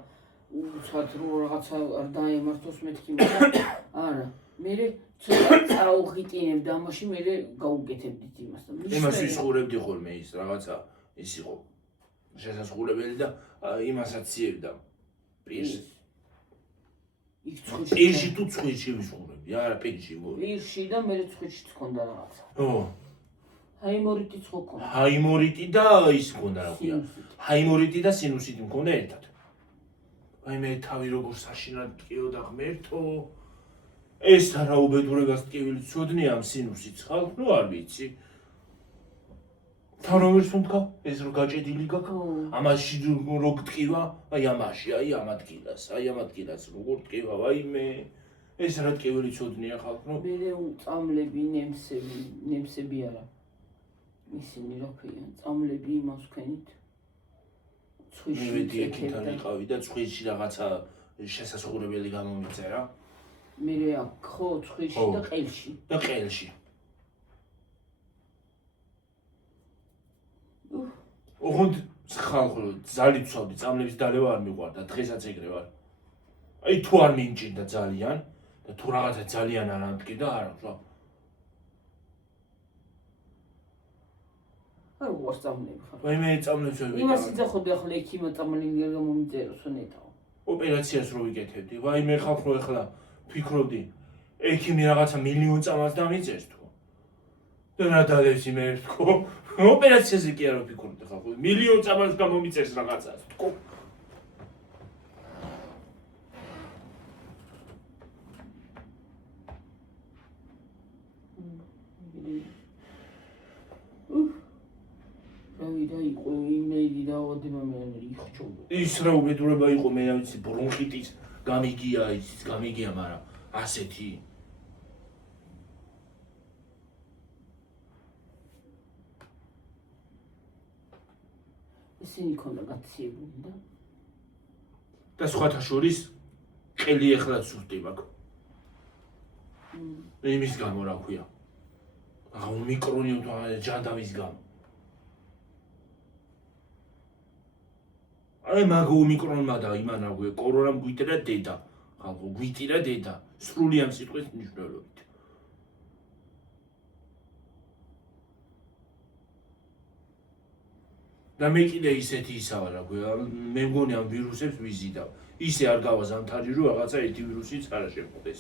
უცად რო რაღაცა არ დაემართოს მეთქი არა მე ცოტა წაუღიტინებდა ამაში მე გაუკეთებდით იმას და იმას ვისხურებდი ხოლმე ის რაღაცა ის იყო შესაძლებელი და იმასაც ციებდა პირში თუ წვიჩი ვისხურებდი არა პირში პირში და მე წვიჩიც ქონდა რაღაცა ო ჰაიმორიტიც ხო ქონდა ჰაიმორიტი და ის ქონდა რა ქვია ჰაიმორიტი და სინუსიტი მქონდა ერთად აი მე თავი როგორ საშინად ტკიოდა ღმერთო ეს რა უბედურებას ტკივილი ცოდნი ამ სინუსიც ხალხ ნუ არ ვიცი თავრომერ სუნთქა ეს რო გაჭედილი გაქვს ამაში რო გტკივა აი ამ ადგილას როგორ ტკივა ვაიმე ეს რა ტკივილი ცოდნია ხალხ ნუ მე წამლები ნემსები არა ისინი რა ქვია წამლები იმას ვქენით ცხვიში ეკიდან იყავი და ცხვიში რაღაცა შესაძლებელი გამომიწერა მე აქ ხო ცხვიში და ყელში ოღონდ ხალხო ძალით ვცავდი წამლების დალევა არ მიყვარდა დღესაც ეგრე ვარ აი თუ არ მინჭირდა ძალიან და თუ რაღაცა ძალიან არ ამტკიდა არა რა არ უყურს წამლები ხარ აი მე წამლებს ვერ ვიყავ იმას იძახოდი ახლა ექიმა წამალი გამომიწეროს ნეტავ ოპერაციას რო ვიკეთებდი ვაი მე ხალხო ახლა ფიქრობდი ექიმი რაღაცა მილიონ წამას დამიწერს თუ და რა დალევს მე თქო ოპერაციაზე კი არ ვფიქრობდი ხალხო მილიონ წამას გამომიწერს რაღაცას თქო იყო იმედი დავადება მე იხჩობდა ის რა უბედურება იყო მე რა ვიცი ბრონხიტის გამიგია ისიც გამიგია მაგრამ ასეთი ისინი ქონდა გაციებული და სხვათა შორის ყელი ეხლაც სუსტი მაქვს იმის გამო რა ქვია ომიკრონი ჯანდამის გამო აი მაგ ომიკრონმა და იმან აგვე კორონამ გვიტირა დედა ხალხო გვიტირა დედა სრული ამ სიტყვის მნიშვნელობით და მე კიდე ისეთი ისავა რა ქვია მე მგონი ამ ვირუსებს ვიზიდავ ისე არ გავაზამთარი რომ რაღაცა ერთი ვირუსიც არ შემოდეს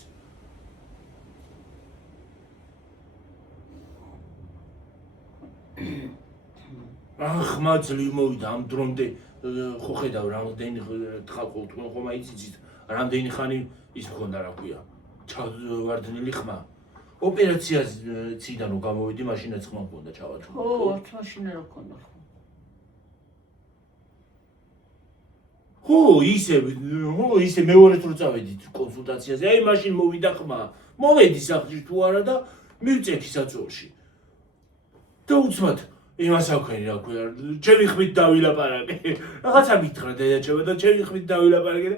ახმა ძლივ მოვიდა ამ დრომდე ხო ხედავ რამდენი ხალხო თქვენ ხომ აიცით რამდენი ხანი ის მქონდა რა ქვია ჩავარდნილი ხმა ოპერაციაციდან რო გამოვიდი მაშინაც ხმა მქონდა ჩავარდნილი ხო არც მაშინ რა მქონდა ხო ისე მეორედ რო წავედით კონსულტაციაზე აი მაშინ მოვიდა ხმა მოვედი სახლში თუ არა და მივწექი საწოლში და უცბად იმას აქვენი რა ქვია, ჩემი ხმით დავილაპარაკე. რაღაცა მითხრა დედაჩემმა და ჩემი ხმით დავილაპარაკე და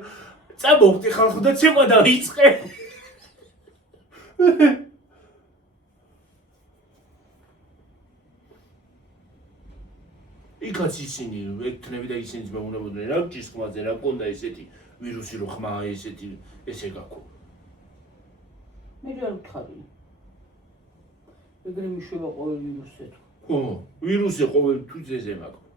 წამოვხდი ხალხო და ცეკვა დავიწყე. იქაც ისინი ეკთნები და ისინიც მეუბნებოდნენ რა გჭირს ხმაზე რა გქონდა ესეთი ვირუსი რო ხმა ესეთი ესე გაქო. მე არ ვთხარი. ეგრე მიშვება ყოველ ვირუსზე. ხო, ვირუსი ყოველ თვიძეზე მაქვს.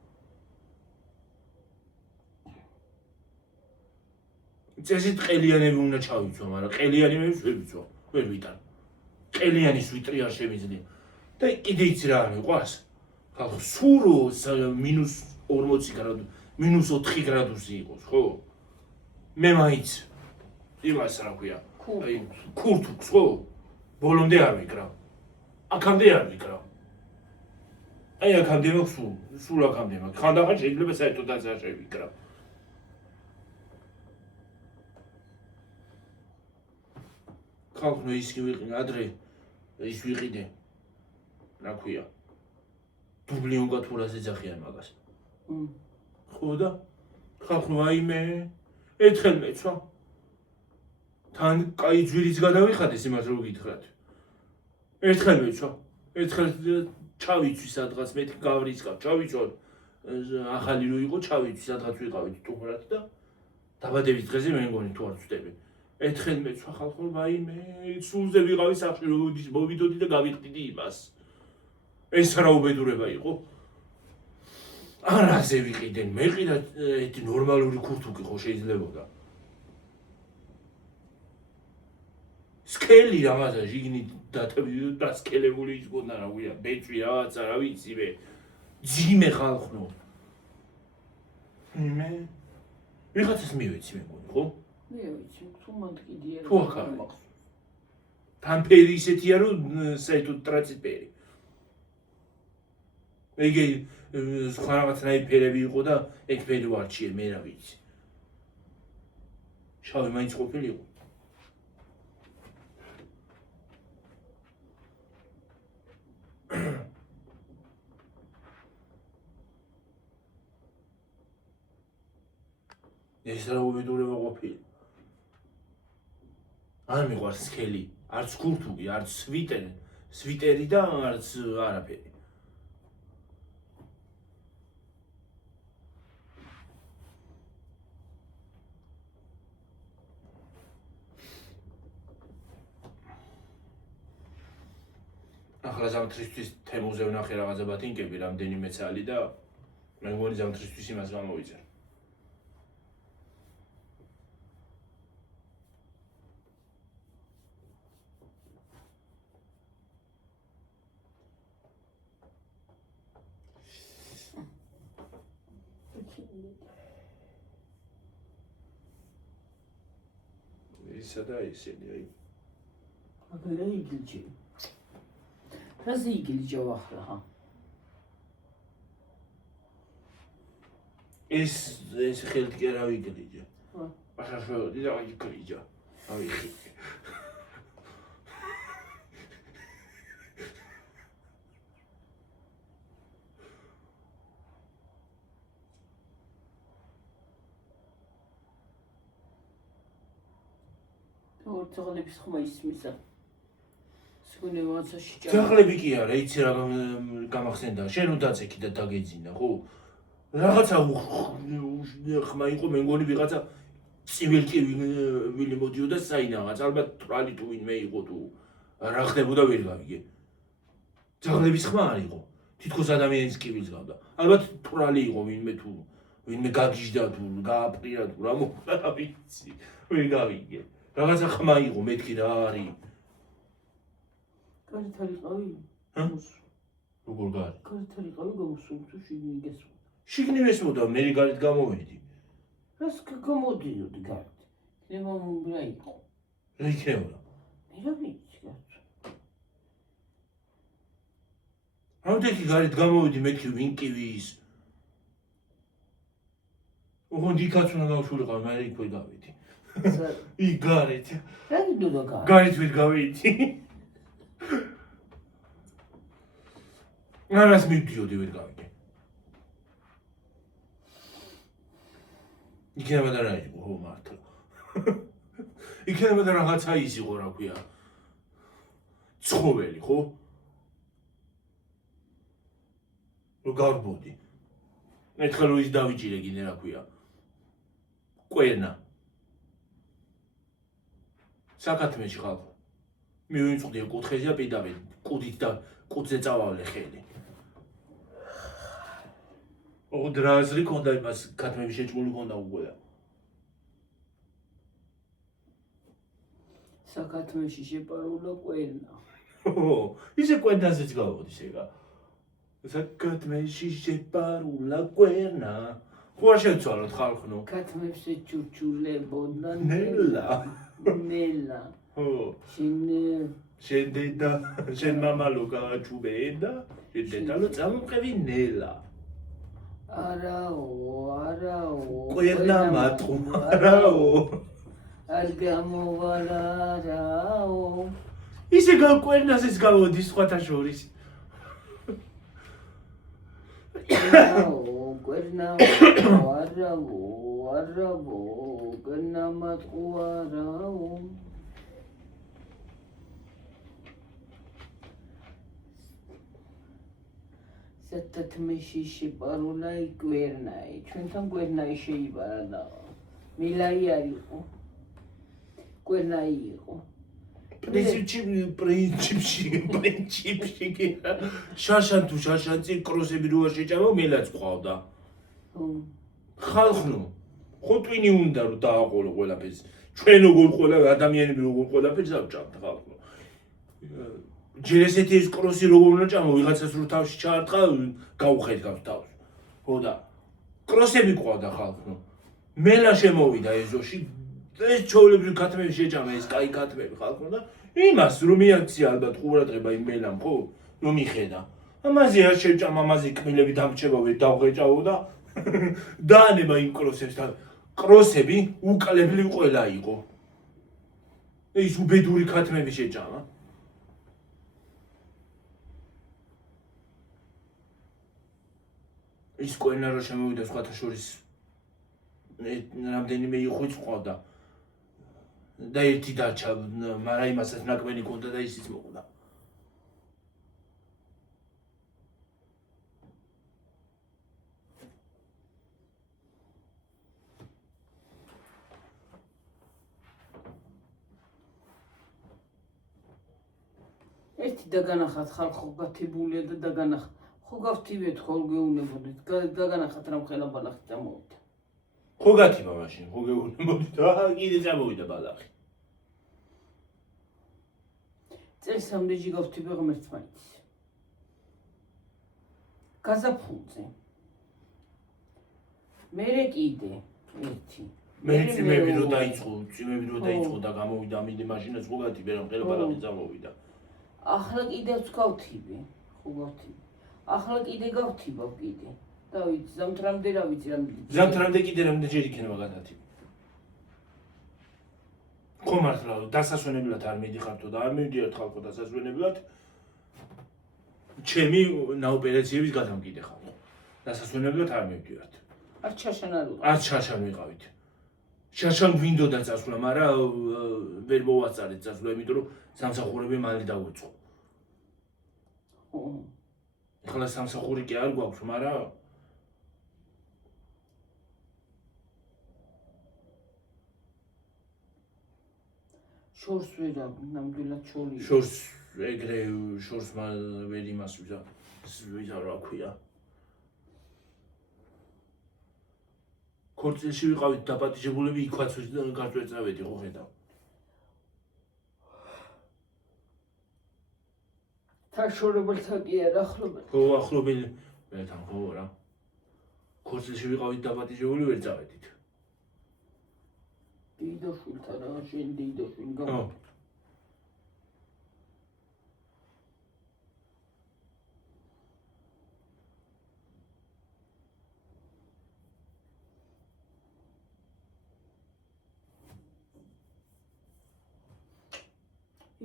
წესით ყელიანები უნდა ჩავიცვა, მაგრამ ყელიანებს ვერ ვიცვა, ვერ ვიტან. ყელიანის ვიტრი არ შემიძლია. და კიდე იცი რა მიყვარს? ხალხო, სურო -40 გრადუსი, -4 გრადუსი იყოს, ხო? მე მაინც იმას რა ქვია, აი ქურთუქს, ხო? ბოლომდე არ ვიკრავ. აქამდე არ ვიკრავ. აი აქამდე მაქვს სულ აქამდე მაქვს. ხანდახან შეიძლება საერთოდაც არ შევიკრავ. ხალხო ის კი ვიყიდე, ადრე ის ვიყიდე. რა ქვია? დუბლიონ გათურაზე ძახიან მაგას. ხო და ხალხო აიმე ერთხელ მეცვა. თან კაი ძვირიც გადავიხადეს იმას რო გითხრათ. ერთხელ მეცვა. ერთხელ ჩავიცვი სადღაც მეთქი გავრიცხავ, ჩავიცვალ. ახალი რო იყო ჩავიცვი სადღაც ვიყავით ტუმრად და დაბადების დღეზე მე მგონი თუ არ ვწდები. ერთხელ მეცვა ხალხო აიმე სულზე ვიყავი სახში რო მოვიდოდი და გავიხდიდი იმას. ეს რა უბედურება იყო? არაზე ვიყიდენ, მე ყიდა ერთი ნორმალური ქურთუკი ხო შეიძლებოდა. სკელი რაღაცა ჟიგნით დასკელებული ისგონა რა ვია, ბეჭვი რაღაცა რა ვიცი მე. ძიმე ხალხო. მე ვიღაცას მივეცი მე მგონი, ხო? მე ვიცი, თუ მანდ კიდია თუ ახალი. თან ფერი ისეთია რომ საერთოდ ტრაციპერი. ეგ სხვა რაღაცნაირი ფერები იყო და ეგ ფერი ვარჩიე მე რა ვიცი. შავი მაინც ყოფილი იყო. ეს რა უბედურება ყოფილი. არ მიყვარს სკელი, არც ქურთუკი, არც სვიტერი და არც არაფერი. ახლა ზამთრისთვის თემოზე ვნახე რაღაცა ბათინკები, რამდენიმე ცალი და მე მგონი ზამთრისთვის იმას გამოვიძერ. ისა და ისინი აი აგერა იგილჯი. რაზე იგილჯა ახლა ხა? ეს ხელთ კი არ ავიგლიჯა. ახლა შევედი და აიგლიჯა. ავიხი. ორცაღლების ხმა ისმისა. სგუნევაცა შეჭა. ძაღლები კი არა, იცი რა გამახსენდა, შენ უდაცეკი და დაგეძინა, ხო? რაღაცა ხმა იყო, მე მგონი ვიღაცა ცივილკივილი მოდიოდა საინაღაც, ალბათ თვრალი თუ ვინმე იყო თუ რა ხდებოდა ვერ გავიგე. ძაღლების ხმა არ იყო, თითქოს ადამიანის კივილს გავდა. ალბათ თვრალი იყო ვინმე გაგიჟდა თუ გააპყრია თუ რა მოხდა, რა ვიცი, ვერ გავიგე. რაღაცა ხმა იყო, მეთქი რა არის. კარითარი ყავი? როგორ გარი? კარითარი ყავი გამოსულ თუ შიგნი გესვა. შიგნი მესმოდა, მე გარეთ გამოვედი. რას გამოდიოდი გარეთ? ნემა რა იყო? რა იქნებოდა? მე რა ვიცი კაცო. რამდენი გარეთ გამოვედი მეთქი ვინკივის. ოღონდ იქაც უნდა გავშულიყავ, მე იქ ვერ გავედი. იქ გარეთ. რა გიდოდა გარეთ? გარეთ ვერ გავედი. ამას მივდიოდი ვერ გავიგე. იქნება და რა იყო ხო მართლა. იქნება და რაღაცა ის იყო რა ქვია. ცხოველი ხო? რო გავბოდი. ერთხელ რო ის დავიჭირე კიდე რა ქვია. კვერნა. საკათმეში ხალხო. მივიწყდი კუთხეზე და პირდაპირ კუდით და კუდზე წავავლე ხელი. დრაზრი ქონდა იმას ქათმები შეჭმული ქონდა უკვე. საკათმეში შეპარულა კვერნა. ისე კვერნაზეც გავოდის ეგა. საკათმეში შეპარულა კვერნა. ხო არ შევცვალოთ ხალხო. ქათმებში ჩურჩულებოდა ნელა. ნელა. ხო. შენ დედა, შენ მამალო გააჩუბედა, შენ დედალო წამოყევი ნელა. არაო. კვერნა მატყუ, არაო. არ გამოვალა არაო. ისე კვერნაზეც გავოდის სხვათა შორის. კვერნა არაო, კვერნა მატყუ არაო. საკათმეში შეპარულა კვერნაი, ჩვენთან კვერნაი შეიბარა და მილაი არ იყო. კვერნაი იყო. პრინციპში შაშან თუ შაშანწი კროსები რო არ შეჭამა მელაც ყავდა. ხალხო, ხო ტვინი უნდა რომ დააყოლო ყველაფერს. ჩვენ როგორ ყველა ადამიანები როგორ ყველაფერს ავჭამთ ხალხო. ჯერ ესეთი ეს კროსი როგორ უნდა ჭამო, ვიღაცას რო თავში ჩაარტყა, გაუხედავს თავს. ხო და კროსები ყავდა ხალხო. მელა შემოვიდა ეზოში. ეს ჩოვლებრივ ქათმები შეჭამა ეს კაი ქათმები ხალხო და იმას რომ მიაქცია ალბათ ყურადღება იმ მელამ ხო რომ მიხედა. ამაზე არ შეჭამა, ამაზე კმილები დამრჩება ვერ დავღეჭავო და დაანება იმ კროსებს და კროსები უკალებლი ყველა იყო. ის უბედური ქათმები შეჭამა. ის კვერნა რო შემოვიდა სხვათა შორის რამდენიმე იხვიც ყავდა. და ერთი დარჩა, მაგრამ იმასაც ნაკმენი ქონდა და ისიც მოკვდა. ერთი დაგანახათ ხალხო გათებულია და დაგანახ. ხო გავთივეთ ხოლ გეუნებოდით. დაგანახათ რამ ხელა ბალახი წამოვიდა. ხო გათიბა მაშინ, ხო გეუნებოდით. კიდე წამოვიდა ბალახი. წელს ამდეჯი გავთიბე ღმერთს მაინც. გაზაფხულზე. მერე კიდე ერთი. მე წიმები რო დაიწყო და გამოვიდა მინდი მაშინაც ხო გათიბე რამ ხელა ბალახი წამოვიდა. ახლა კიდევ გავთიბე, ხო გავთიბე. ახლა კიდე გავთიბავ კიდე. დავით, ზამთრამდე რა ვიცი რამდენი. ზამთრამდე კიდე რამდენჯერ იქნება გადათიბე. ხო მართლა, დასასვენებლად არ მიდიხართო და არ მივდიოთ ხალხო დასასვენებლად. ჩემი ნაოპერაციების გადამკიდე ხალხო. დასასვენებლად არ მივდიოთ. არ ჩაშან არ ვიყავ. არ ჩაშან ვიყავით. ჩაშან გვინდოდა წასვლა, მაგრამ ვერ მოვაწარეთ წასვლა, იმიტომ რომ სამსახურები მალე დაგვეწყო. ახლა სამსახური კი არ გვაქვს, მაგრამ შორს ვერა, ნამდვილად შორი. შორს ეგრე შორს ვერ იმას ვიზა რა ქვია. ქორწილში ვიყავით დაპატიჟებულები, იქვაც გარწვეწავედი ხო ხედავ. თაშორებელთა კი არ ახლობენ. ხო ახლობენ მეთან ხო რა. ქორწილში ვიყავით დაპატიჟებული ვერ წავედით. დიდოშვილთან რა შენ დიდოშვილ გავა.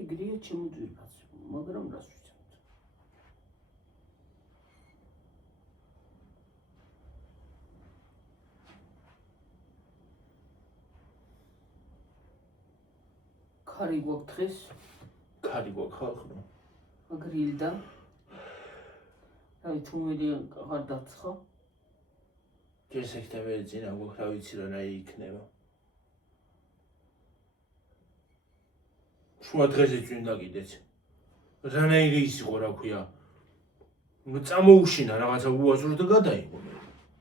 იგრია ჩემო ძვირფას, მაგრამ რას ვიცამთ. ქარი გვაქვს დღეს ქარი გვაქვს ხალხო აგრილდა აი თუ მე აღარ დაცხო ჯერ სექტემბერი წინა გვაქვს რა ვიცი რანაირი იქნება შუა დღეზე წვიმდა კიდეც რანაირი ის იყო რა ქვია წამოუშინა რაღაცა უაზრო და გადაიღო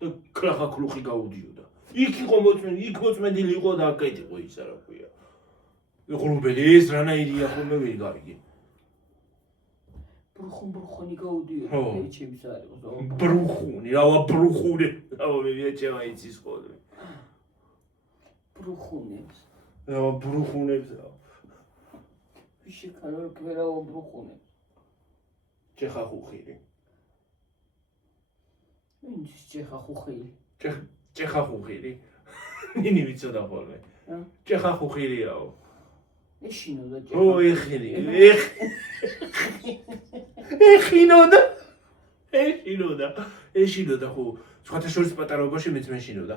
და კრახა ქლუხი გაუდიოდა იქ იყო მოწმენდილი იყო და აქ იყო ისა რა ქვია ღრუბელი ეს რანაირია ხოლმე ვერ გავიგე ბრუხუნი გაუდიოდა ეჩების არის ბრუხუნი რავა ბრუხუნი რავა მე ეჩება იცის ხოლმე ბრუხუნებს რავა ბრუხუნებს შეკარო კერაო ბრუხუნებს ჩეხახუხილი ვინც ჩეხახუხილი ჩეხახუხილი ნინი ვიცოდა ხოლმე ჩეხახუხილიაო ეშინოდა ო ეშინოდა ხო სხვათა შორის პატარაობაში მეც მეშინოდა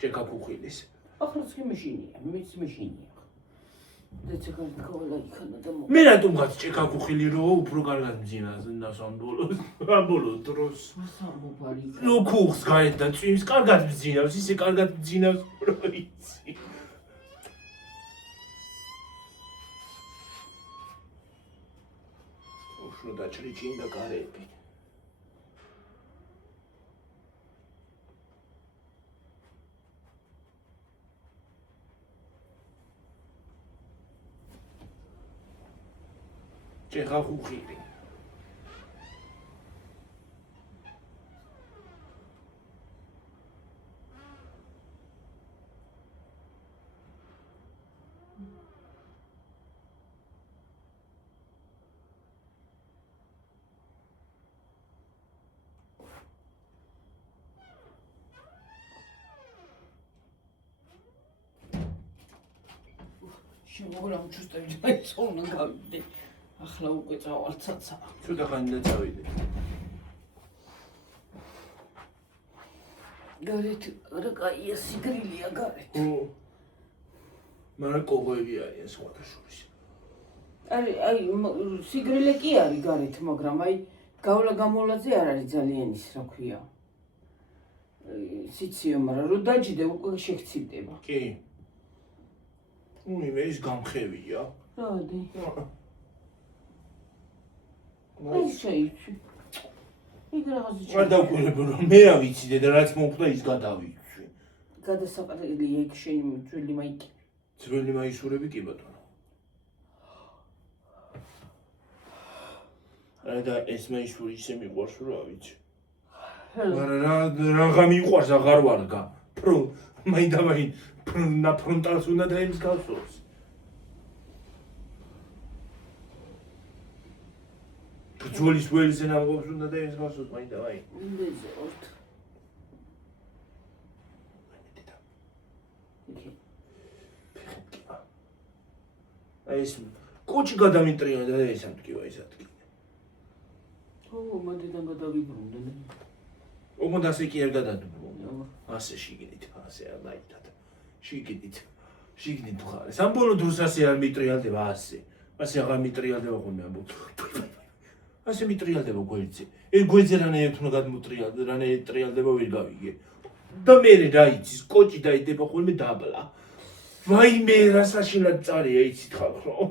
ჩეხახუხილის ახლაც კი მეშინია მეც მეშინია მე რატომღაც ჩეხახუხილი რო უფრო კარგად მძინას ამ ბოლო დროს ნუ ქუხს გაეთ და წვიმს კარგად მძინავს ისე კარგად მძინავს რო იცი უშო დაჭრიჭინდა გარები ჩეხახუხილი შემოგრამ ჩუსტები დაიწოვნა გავიდე ახლა უკვე წავალცაცა ცოტა ხანი და წავიდე გარეთ რა კაია სიგრილია გარეთ მაგრამ კოღოები არიან სხვათა შორის აი სიგრილე კი არის გარეთ მაგრამ აი გავლა-გამოლაძე არ არის ძალიან ის რა ქვია სიციო მაგრამ რო დაჯიდე უკვე შეგცივდება კი მე ის გამხევია რადი აი შეიცი იქ რაღაცა არ დავკვირებო რომ მე რა ვიცი და რაც მოხდა ის გადავიცვი გადასაყრელია იქ შენი ძველი მაიკი ძველი მაისურები კი ბატონო და ეს მაისური ისე მიყვარს რა ვიცი მაგრამ რაღა მიყვარს აღარ ვარგა მაინდა ფრონტალს უნდა დაემსგავსოს ბრძოლის ველზე ნამბობს უნდა დაემსგავსოს მაინდა ინდეზე ორთ ეს კოჩი გადამიტრია და ეს ამტკივა ეს ატკი მანდიდან გადავიბრუნდნენ ოღონდ ასე კი არ გადადუბრუნდა ასე შიგნით ასე არ დაიტადა შიგნით ხარ სამბოლო დროს ასე არ მიტრიალდება ასე აღარ მიტრიალდება ხოლმე ამბობ ასე მიტრიალდება გვერდზე ეს გვერდზე რანაირად უნდა გადმოტრიალდა რანაირად ტრიალდება ვერ გავიგე და მე რა იცის კოჭი დაიდება ხოლმე დაბლა ვაიმე რა საშინლად წარია იცით ხალხო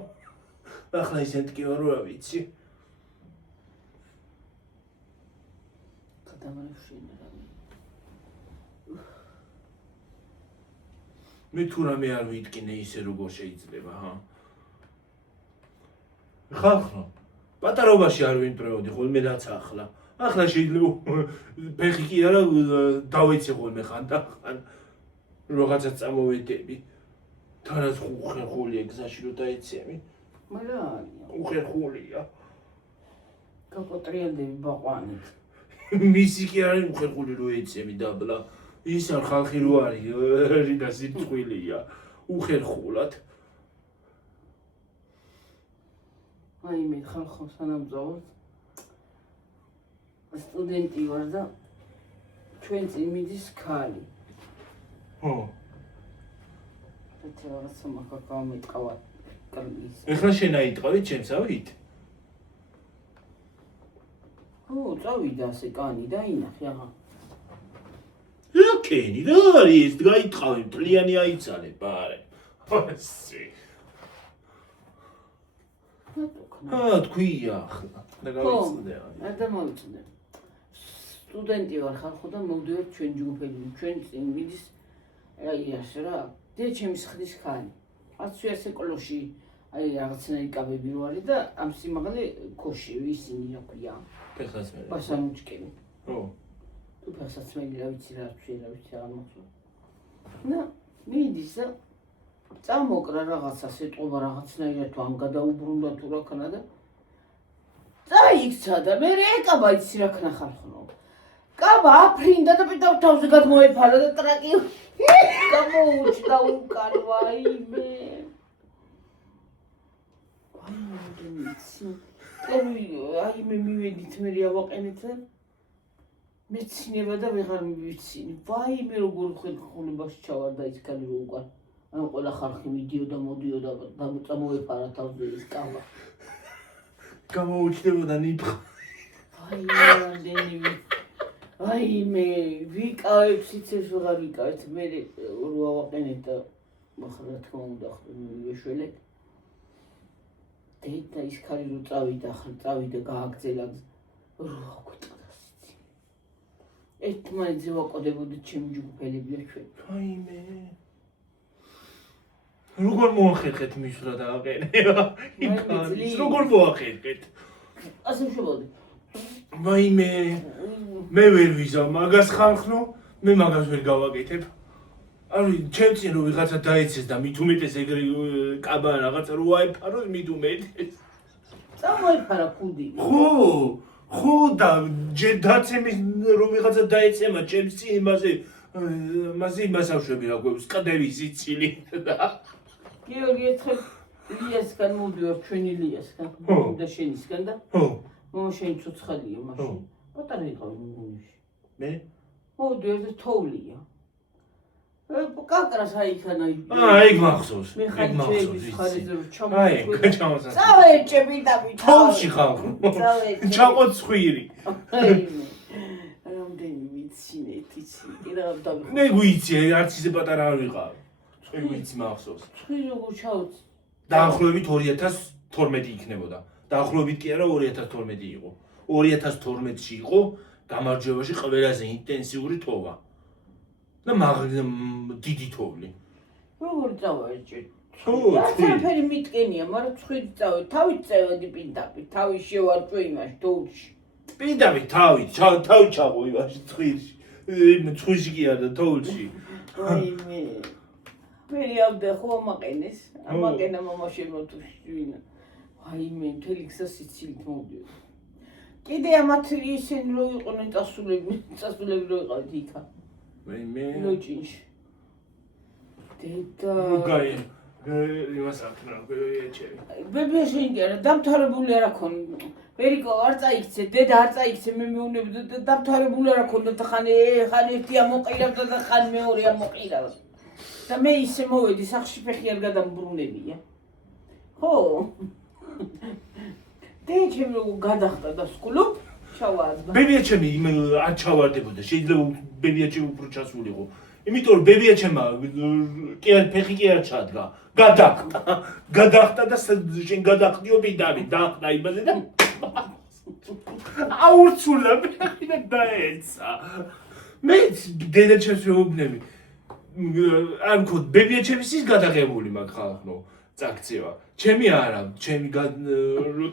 ახლა ისე მტკივა რო რა ვიცი მე თუ რამე არ ვიტკინე ისე როგორ შეიძლება ხალხო პატარობაში არ ვიმტრეოდი ხოლმე რაც ახლა შეიძლება ფეხი კი არა დავეცე ხოლმე ხანდახან რაღაცა წამოვედები თანაც უხერხულია გზაში რო დაეცემი მაგრამ უხერხულია გაკოტრიალდები ბაყვანით მისი კი არის უხერხული რო ეცემი დაბლა ის არ ხალხი რო არის რიდა სიწყვილია უხერხულად აი მე ხალხო სანამძავრად სტუდენტი ვარ და ჩვენ წინ მიდის ქალი ხო რაღაცა მაგა გამიტყავად კრმის. ეხლა შენ აიტყავით ჩემსავით? წავიდა ასე კანი და ინახე აღა. რა კენი რა არის ეს გაიტყავი მთლიანი აიცალე ბარე. ასე. თქვია ახლა და გავიცნე. და მოვიცნე. სტუდენტი ვარ ხალხო და მოვდივარ ჩვენ ჯგუფები, ჩვენ წინ მიდის აი ასე რა. დე ჩემი ხდის ხანი. ასე ასე კოლოში აი რაღაცნაირი კაბები რო არის და ამ სიმაღლე ქოში ისინი რა ქვია. ფეხსაცმელი. ბასამუჭკები. თუ ფეხსაცმელი რა ვიცი რა აღარ მოხდა. და მიდის და წამოკრა რაღაცა სიტყვა რაღაცნაირად თუ ამ გადაუბრუნდა თუ რა ქნა და წაიქცა და მე ეკაბა იცი რა ქნა ხალხო. კაბა აფრინდა და პიტავ თავზე გადმოეფარა და ტრაკი გამოუჩდა უკან ვაიმე. აი მე მივედით მე ავაყენეთ და მეცინება და ვეღარ მივიცინი. ვაიმე როგორ ხელოვნებაში ჩავარ და ის კანი რო უკან. ან ყველა ხალხი მიდიოდა მოდიოდა და წამოეფარა თავზე ის კაბა. გამოუჩდებოდა ნიფხ. ვაიმე ვიკავებ სიცეს ვეღარ ვიკავებ მე რო ავაყენეთ და ახლა რა თქმა უნდა ვეშველეთ. და ის ხარი რო წავიდა გააგზელა რა გვიტყდა სიცი. ერთმანეთზე ვაყოდებოდით ჩემი ჯგუფელებია ჩვენ. ვაიმე. როგორ მოახერხეთ მისვრა და აყენე? ის როგორ მოახერხეთ? ასე შევოდი. ვაიმე. მე ვერ ვიზა მაგას ხალხნო, მე მაგას ვერ გავაკეთებ. არის ჩემ წინ რო ვიღაცა დაეცეს და მით უმეტეს ეგრე კაბა რაღაცა რო აეფაროს მით უმეტეს. წამოეფარა ქუდი. ხო და ჯერ დაცემის რომ ვიღაცა დაეცემა ჩემ წინ მასე იმას ავშვები რა გვებს ყდები სიცილი და გიორგი ერთხელ ლიასგან მოვდივარ ჩვენი ლიასგან და შენისგან და მამა შენი ცოცხალია მაშინ პატარა იყავი მუნიში მე მოვდივარ და თოვლია კაკრას აიქანა აი გახსოვს მე ხაჭების ხარიზე რო აი გაჩამოსა წავეჭები და თოვში ხალხო ჩაყოთ ხვირი რამდენი ვიცინეთ იცი რა და მე გვიცი არც ისე პატარა არ ვიყავ ხვი ვიცი მახსოვს ხვი როგორ ჩავთ დაახლოებით 2012 იქნებოდა დაახლოებით კი არა 2012 იყო 2012-ში იყო გამარჯვებაში ყველაზე ინტენსიური თოვა და დიდი თოვლი როგორ წავეჭე ხო არაფერი მიტკენია მაგრამ ხვი წავე თავით წევედი პინდაპი თავი შევარჭვე იმაში თოვლში პინდაპი თავი ჩაყო იმაში ხვირში ხვირში კი არა თოვლში ვაიმე მე ავდე ხო ამაყენეს ამაყენა მამა შემოთუშინა ვაიმე მთელი გზა სიცილით მოვდიოდა კიდე ამათ ისინი რო იყვნენ წასულები რო იყავით იქა ვაიმე ლოჯინში დედა გაი იმას აკრა ეჩები ბებია შეინგერა დამთავრებული არ აქონ ვერიკო არ წაიქცე დედა არ წაიქცე მე მეუნებდი და დამთავრებული არ აქონ და ხან ერთი ამოყირავდა და ხან მეორე ამოყირავდა და მე ისე მოვედი სახში ფეხი არ გადამბრუნებია ხო დეჩემ რო გადახტა და სკულობ ჩავარდა ბებია ჩემი არ ჩავარდებოდა შეიძლება ბებია ჩემი უფრო ჩასულიყო იმიტომ რომ ბებია ჩემა კი არ ფეხი კი არ ჩადგა გადახტა და შენ გადახტიო პინდაპი დაახტა იმაზე და აურცულა მე დაეცა მე დედა ჩემს ვეუბნები არ მქონდა ბებია ჩემის ის გადაღებული მაგ ხალხო წაქცევა ჩემი არა ჩემი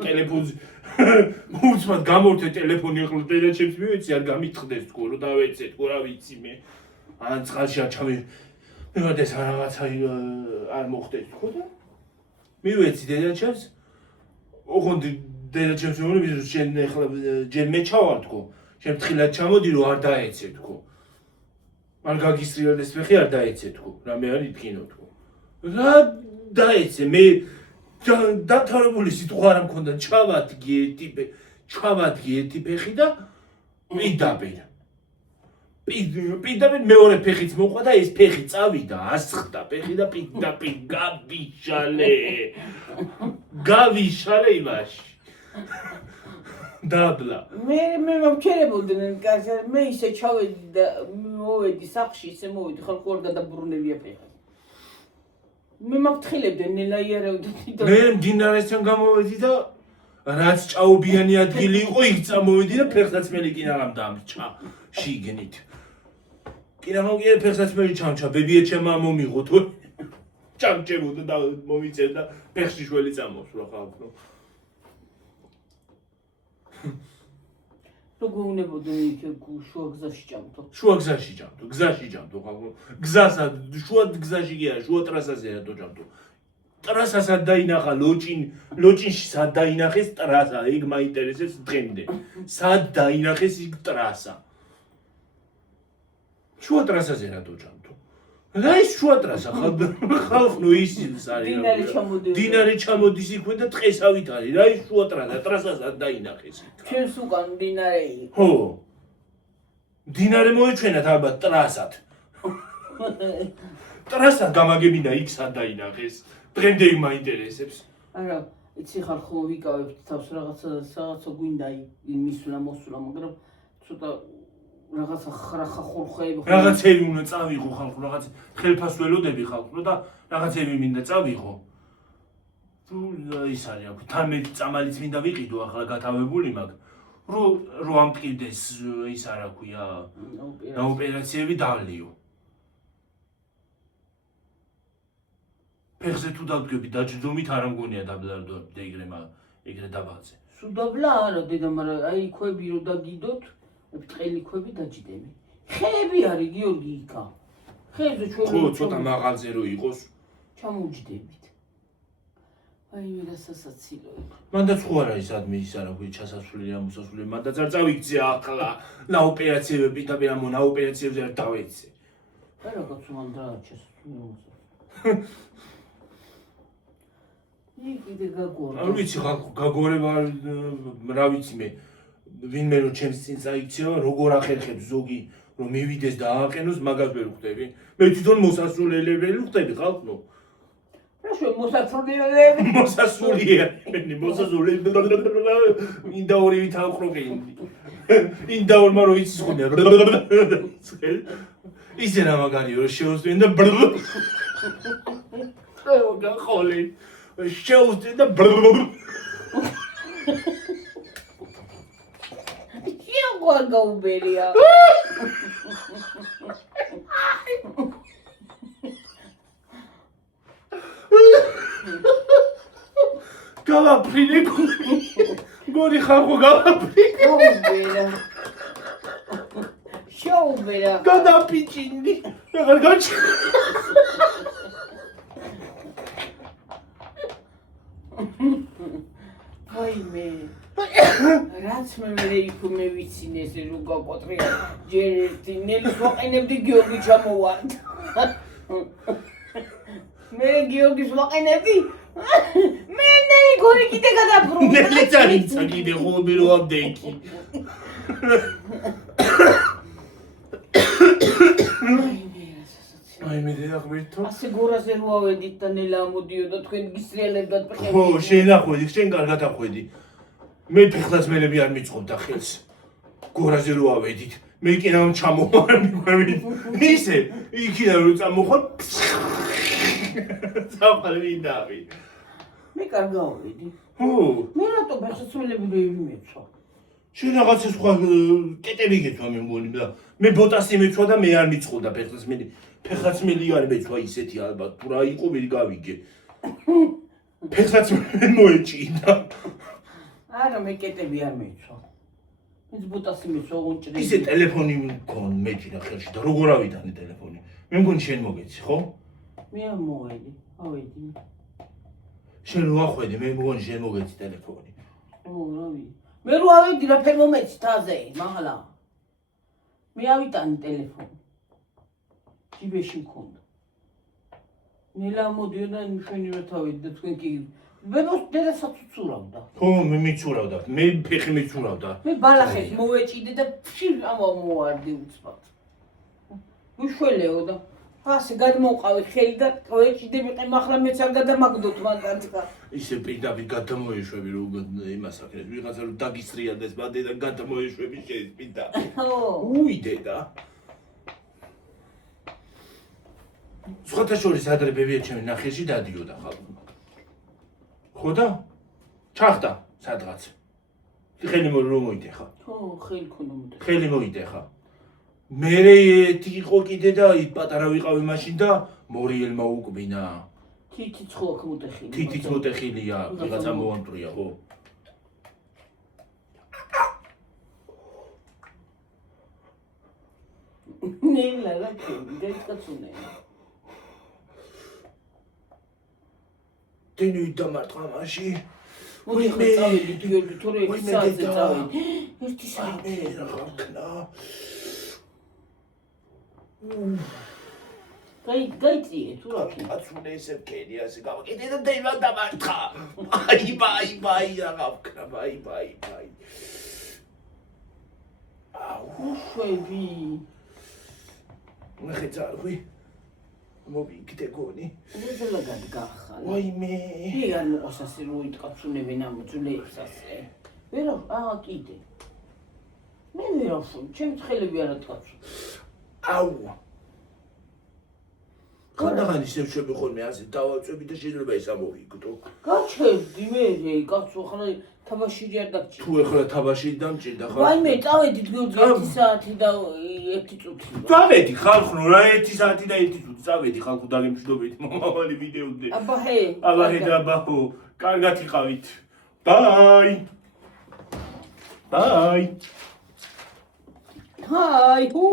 ტელეფონს უცბად გამორთე ტელეფონი ახლა დედა ჩემს მივეცი არ გამიტყდეს თქო რომ დავეცე თქო რა ვიცი მე ან წყალში აჩავი მივედეს რაღაცა არ მოხდეს თქო და მივეცი დედა ჩემს ოღონდ დედა ჩემს მივეცი შენ ახლა ჯერ მე ჩავარ თქო შენ თხილად ჩამოდი რომ არ დაეცე თქო არ გაგისრიალდეს ფეხი არ დაეცე თქო რამე არ ითქინო თქო რა დაეცე მე დამთავრებული სიტყვა არ მქონდა ჩავადგი ერთი ფეხი და მიდაბერა პირდაპირ მეორე ფეხიც მოყვა და ეს ფეხი წავიდა, ასხდა ფეხი და პირდაპირ გავიშალე იმაში. დაბლა. მე მოვჩერებოდნენ კარგად, მე ისე ჩავედი და მოვედი სახლში, ისე მოვედი, ხალხი არ გადაბრუნებია ფეხი. მე მაფრთხილებდნენ, ნელა იარავდნენ და მე მდინარესთან გამოვედი და რაც ჭაობიანი ადგილი იყო, იქ წამოვედი და ფეხსაცმელი კინაღამ დამრჩა შიგნით. კინაღამ კი ფეხსაცმელი ჩამჩა, ბებიეჩემ მომიღო თუ ჩამჭებოდა და მომიწევდა ფეხში შველი წამოსვლა ხალხო. როგორ უნებოდნენ იქ შუა გზაში ჭამთო. შუა გზაში ჭამთო, გზაში ჭამთო ხალხო. გზასა, შუა გზაში კი არა, შუა ტრასაზე რატო ჭამთო. ტრასასაც დაინახა ლოჭინში სად დაინახეს ტრასა, იქ მაინტერესებს დღემდე. სად დაინახეს იქ ტრასა. შუა ტრასაზე რატო ჭამთო. რა ის შუა ტრასა ხალხო ის არის. დინარი ჩამოდის იქვე და ტყესავით არის. რა ის შუა ტრასა, ტრასასაც დაინახეს იქ. ჩვენს უკან დინარე იყო. ხო. დინარე მოეჩვენათ ალბათ ტრასად. ტრასად გამაგებინა იქ სად დაინახეს. დღემდე მაინტერესებს. არა, იცი ხალხო ვიკავებთ თავს რაღაცა გვინდა მისვლა მოსვლა, მაგრამ ცოტა რაღაცა ხრახა ხურხეები ხო. რაღაცები უნდა წავიღო ხალხო, რაღაც ხელფას ველოდები ხალხო და რაღაცები მინდა წავიღო. თუ ის არის აქ 13 წამალიც მინდა ვიყიდო ახლა გათავებული მაქვს. რო ამტკივდეს ის არა ქვია ოპერაციები დავლიო. ფეხზე თუ დავდგები დაჯდომით არ მგონია დაბლარდო ეგრე დაბალზე. სუდაბლა არა დედა, მაგრამ აი ქვები რო დაგიდოთ, ბრტყელი ქვები დაჯდები. ხეები არის გიორგი იქა. ხეებზე ჩვენ ხო, ცოტა მაღალზე რო იყოს. ჩამოვჯდებით. აი მე დასასაცილო. მანდაც ხო არა ის ადმი ის არა ქვია ჩასასვლელი ამოსასვლელი, მანდაც არ წავიქცე ახლა. ნა ოპერაციები და მონა ოპერაციებზე არ დავეცე. აი რაღაც მან დააჩეს. იქ გაგორა. არ ვიცი ხალხო გაგორება რა ვიცი მე ვინმე რო ჩემს წინ წაიქცევა როგორ ახერხებს ზოგი რომ მივიდეს და ააყენოს მაგას ვერ ვხვდები. მე თვითონ მოსასრულებელი ვხვდები ხალხო. რა შე მოსასრულებელი ინდა ორივე თავყროკე ინდა ორმა რო იცის ხონია ისე რა მაგარია რომ შეუსწენ და გახოლი შეუსწენ და იაგვა გაუბერია გავაფრინე გორი ხალხო გავაფრინე შეუბერა გადაპიჭინდი აღარ გაჩ ვაიმე რაც მე იქ მე ვიცინე ესე რომ გაკვატრია ჯერ ერთი ნელის ვაყენებდი გიორგი ჩამოვარდ მე გიორგის ვაყენებდი მე ნელი გორი კიდე გადაბრუნდა ნელი წარიცა კიდე ხომი რო ამდენკი აი მე დაგმერთო ასე გორაზე რო ავედით და ნელა ამოდიოდა თქვენ გისრიალებდათ ფეხები ხო შენახვედი შენ კარგად ახვედი მე ფეხსაცმელები არ მიწყობდა ხელს გორაზე რო ავედით მე კიდევ ჩამოვარდი ისე იქიდან რო წამოხარ საფალვიდავი მე კარგავედი ხო მე რატო ფეხსაცმელები რო იმეცვა შენ რაღაცა სხვა კეტები გეცვა მე მგონი და მე ბოტასი მეცვა და მე არ მიწყობდა ფეხსაცმელი არ მეცვა ისეთი ალბათ თუ რა იყო ვერ გავიგე ფეხსაცმელი მოეჭიდა არა მე კეტები არ მეცვა მე ბოტასი მეცვა უნჭრე ისე ტელეფონი მქონ მეჭირა ხელში და როგორ ავიტანე ტელეფონი მე მგონი შენ მოგეცი ხო მე არ მოვედი ავედი შენ რო ახვედი მე მგონი შენ მოგეცი ტელეფონი რავი მე რო ავედი რა ფერ მომეცი თაზე მაღლა მე ავიტანე ტელეფონი ჯიბეში მქონდა ნელა მოდიოდა მშვენივრე თავით და თქვენ კი დედასაც უცურავდა ხო მე მიცურავდა მე ფეხი მიცურავდა მე ბალახებს მოვეჭიდე და ამავ მოვარდი უცბად უშველეო და ასე გადმოვყავი ხელი და ტოეჭდები მახლა მეც არ გადამაგდოთ მანდანტა. ისე პირდაპირ გადამოეშვები რომ იმას აკეთებ ვიღაცა რომ დაგისრიალდეს მანდე და გადამოეშვები შენ პირდაპირ. უიდე და სხვათა შორის ადრე ბებია ჩემი ნახეში დადიოდა ხალხი. ხო და ჩახტა სადღაც. ხელი რომ მოიდეხა. ხო, ხელი ქონდა მოდი. ხელი მოიდეხა. მერე ერთი იყო კიდე და პატარა ვიყავი მაშინ და მორიელმა უკბინა. თითიც ხო აქ მოტეხილი. თითიც მოტეხილია, ვიღაცა მოამტრია, ხო? ნელა ლაკი, დაიწყაცუნე. დენი დამარტყა მაში. მოდი ხო წავედი გიორგი, თორე 1 საათზე წავედი. 1 საათი რა ხნა. გაიწიე თუ რა კი. აცუნე ესე კენი ასე გავაკეთე და დემა დამარტყა. ბაი რა ხნა, ბაი. უშვები. ნახე ძარღვი. მოვიქდე გონი. უძლა გადგახალ. ვაიმე. არ მოყავს ასე რომ იტყაცუნებენ ამ ძვლებს ასე. ვერა, კიდე. მე ვერაფერ, ჩემს ხელები არ ატყაცო. აუ. ხანდახან ისევ შვები ხოლმე ასე დავაწვევი და შეიძლება ეს ამოვიგდო. გაჩერდი მე, კაცო, ხლა თაბაშირი არ დაგჭირდა. თუ ეხლა თაბაშირი დამჭირდა ხარ. ვაიმე, წავედი გიორგი 1 საათი და 1 წუთი. წავედი ხალხო რა 1 საათი და 1 წუთი წავედი ხალხო დაგემშვიდობებით მომავალი ვიდეოდე. აბაჰე და აბაჰო, კარგად იყავით. ბაი. ჰაი, ჰუ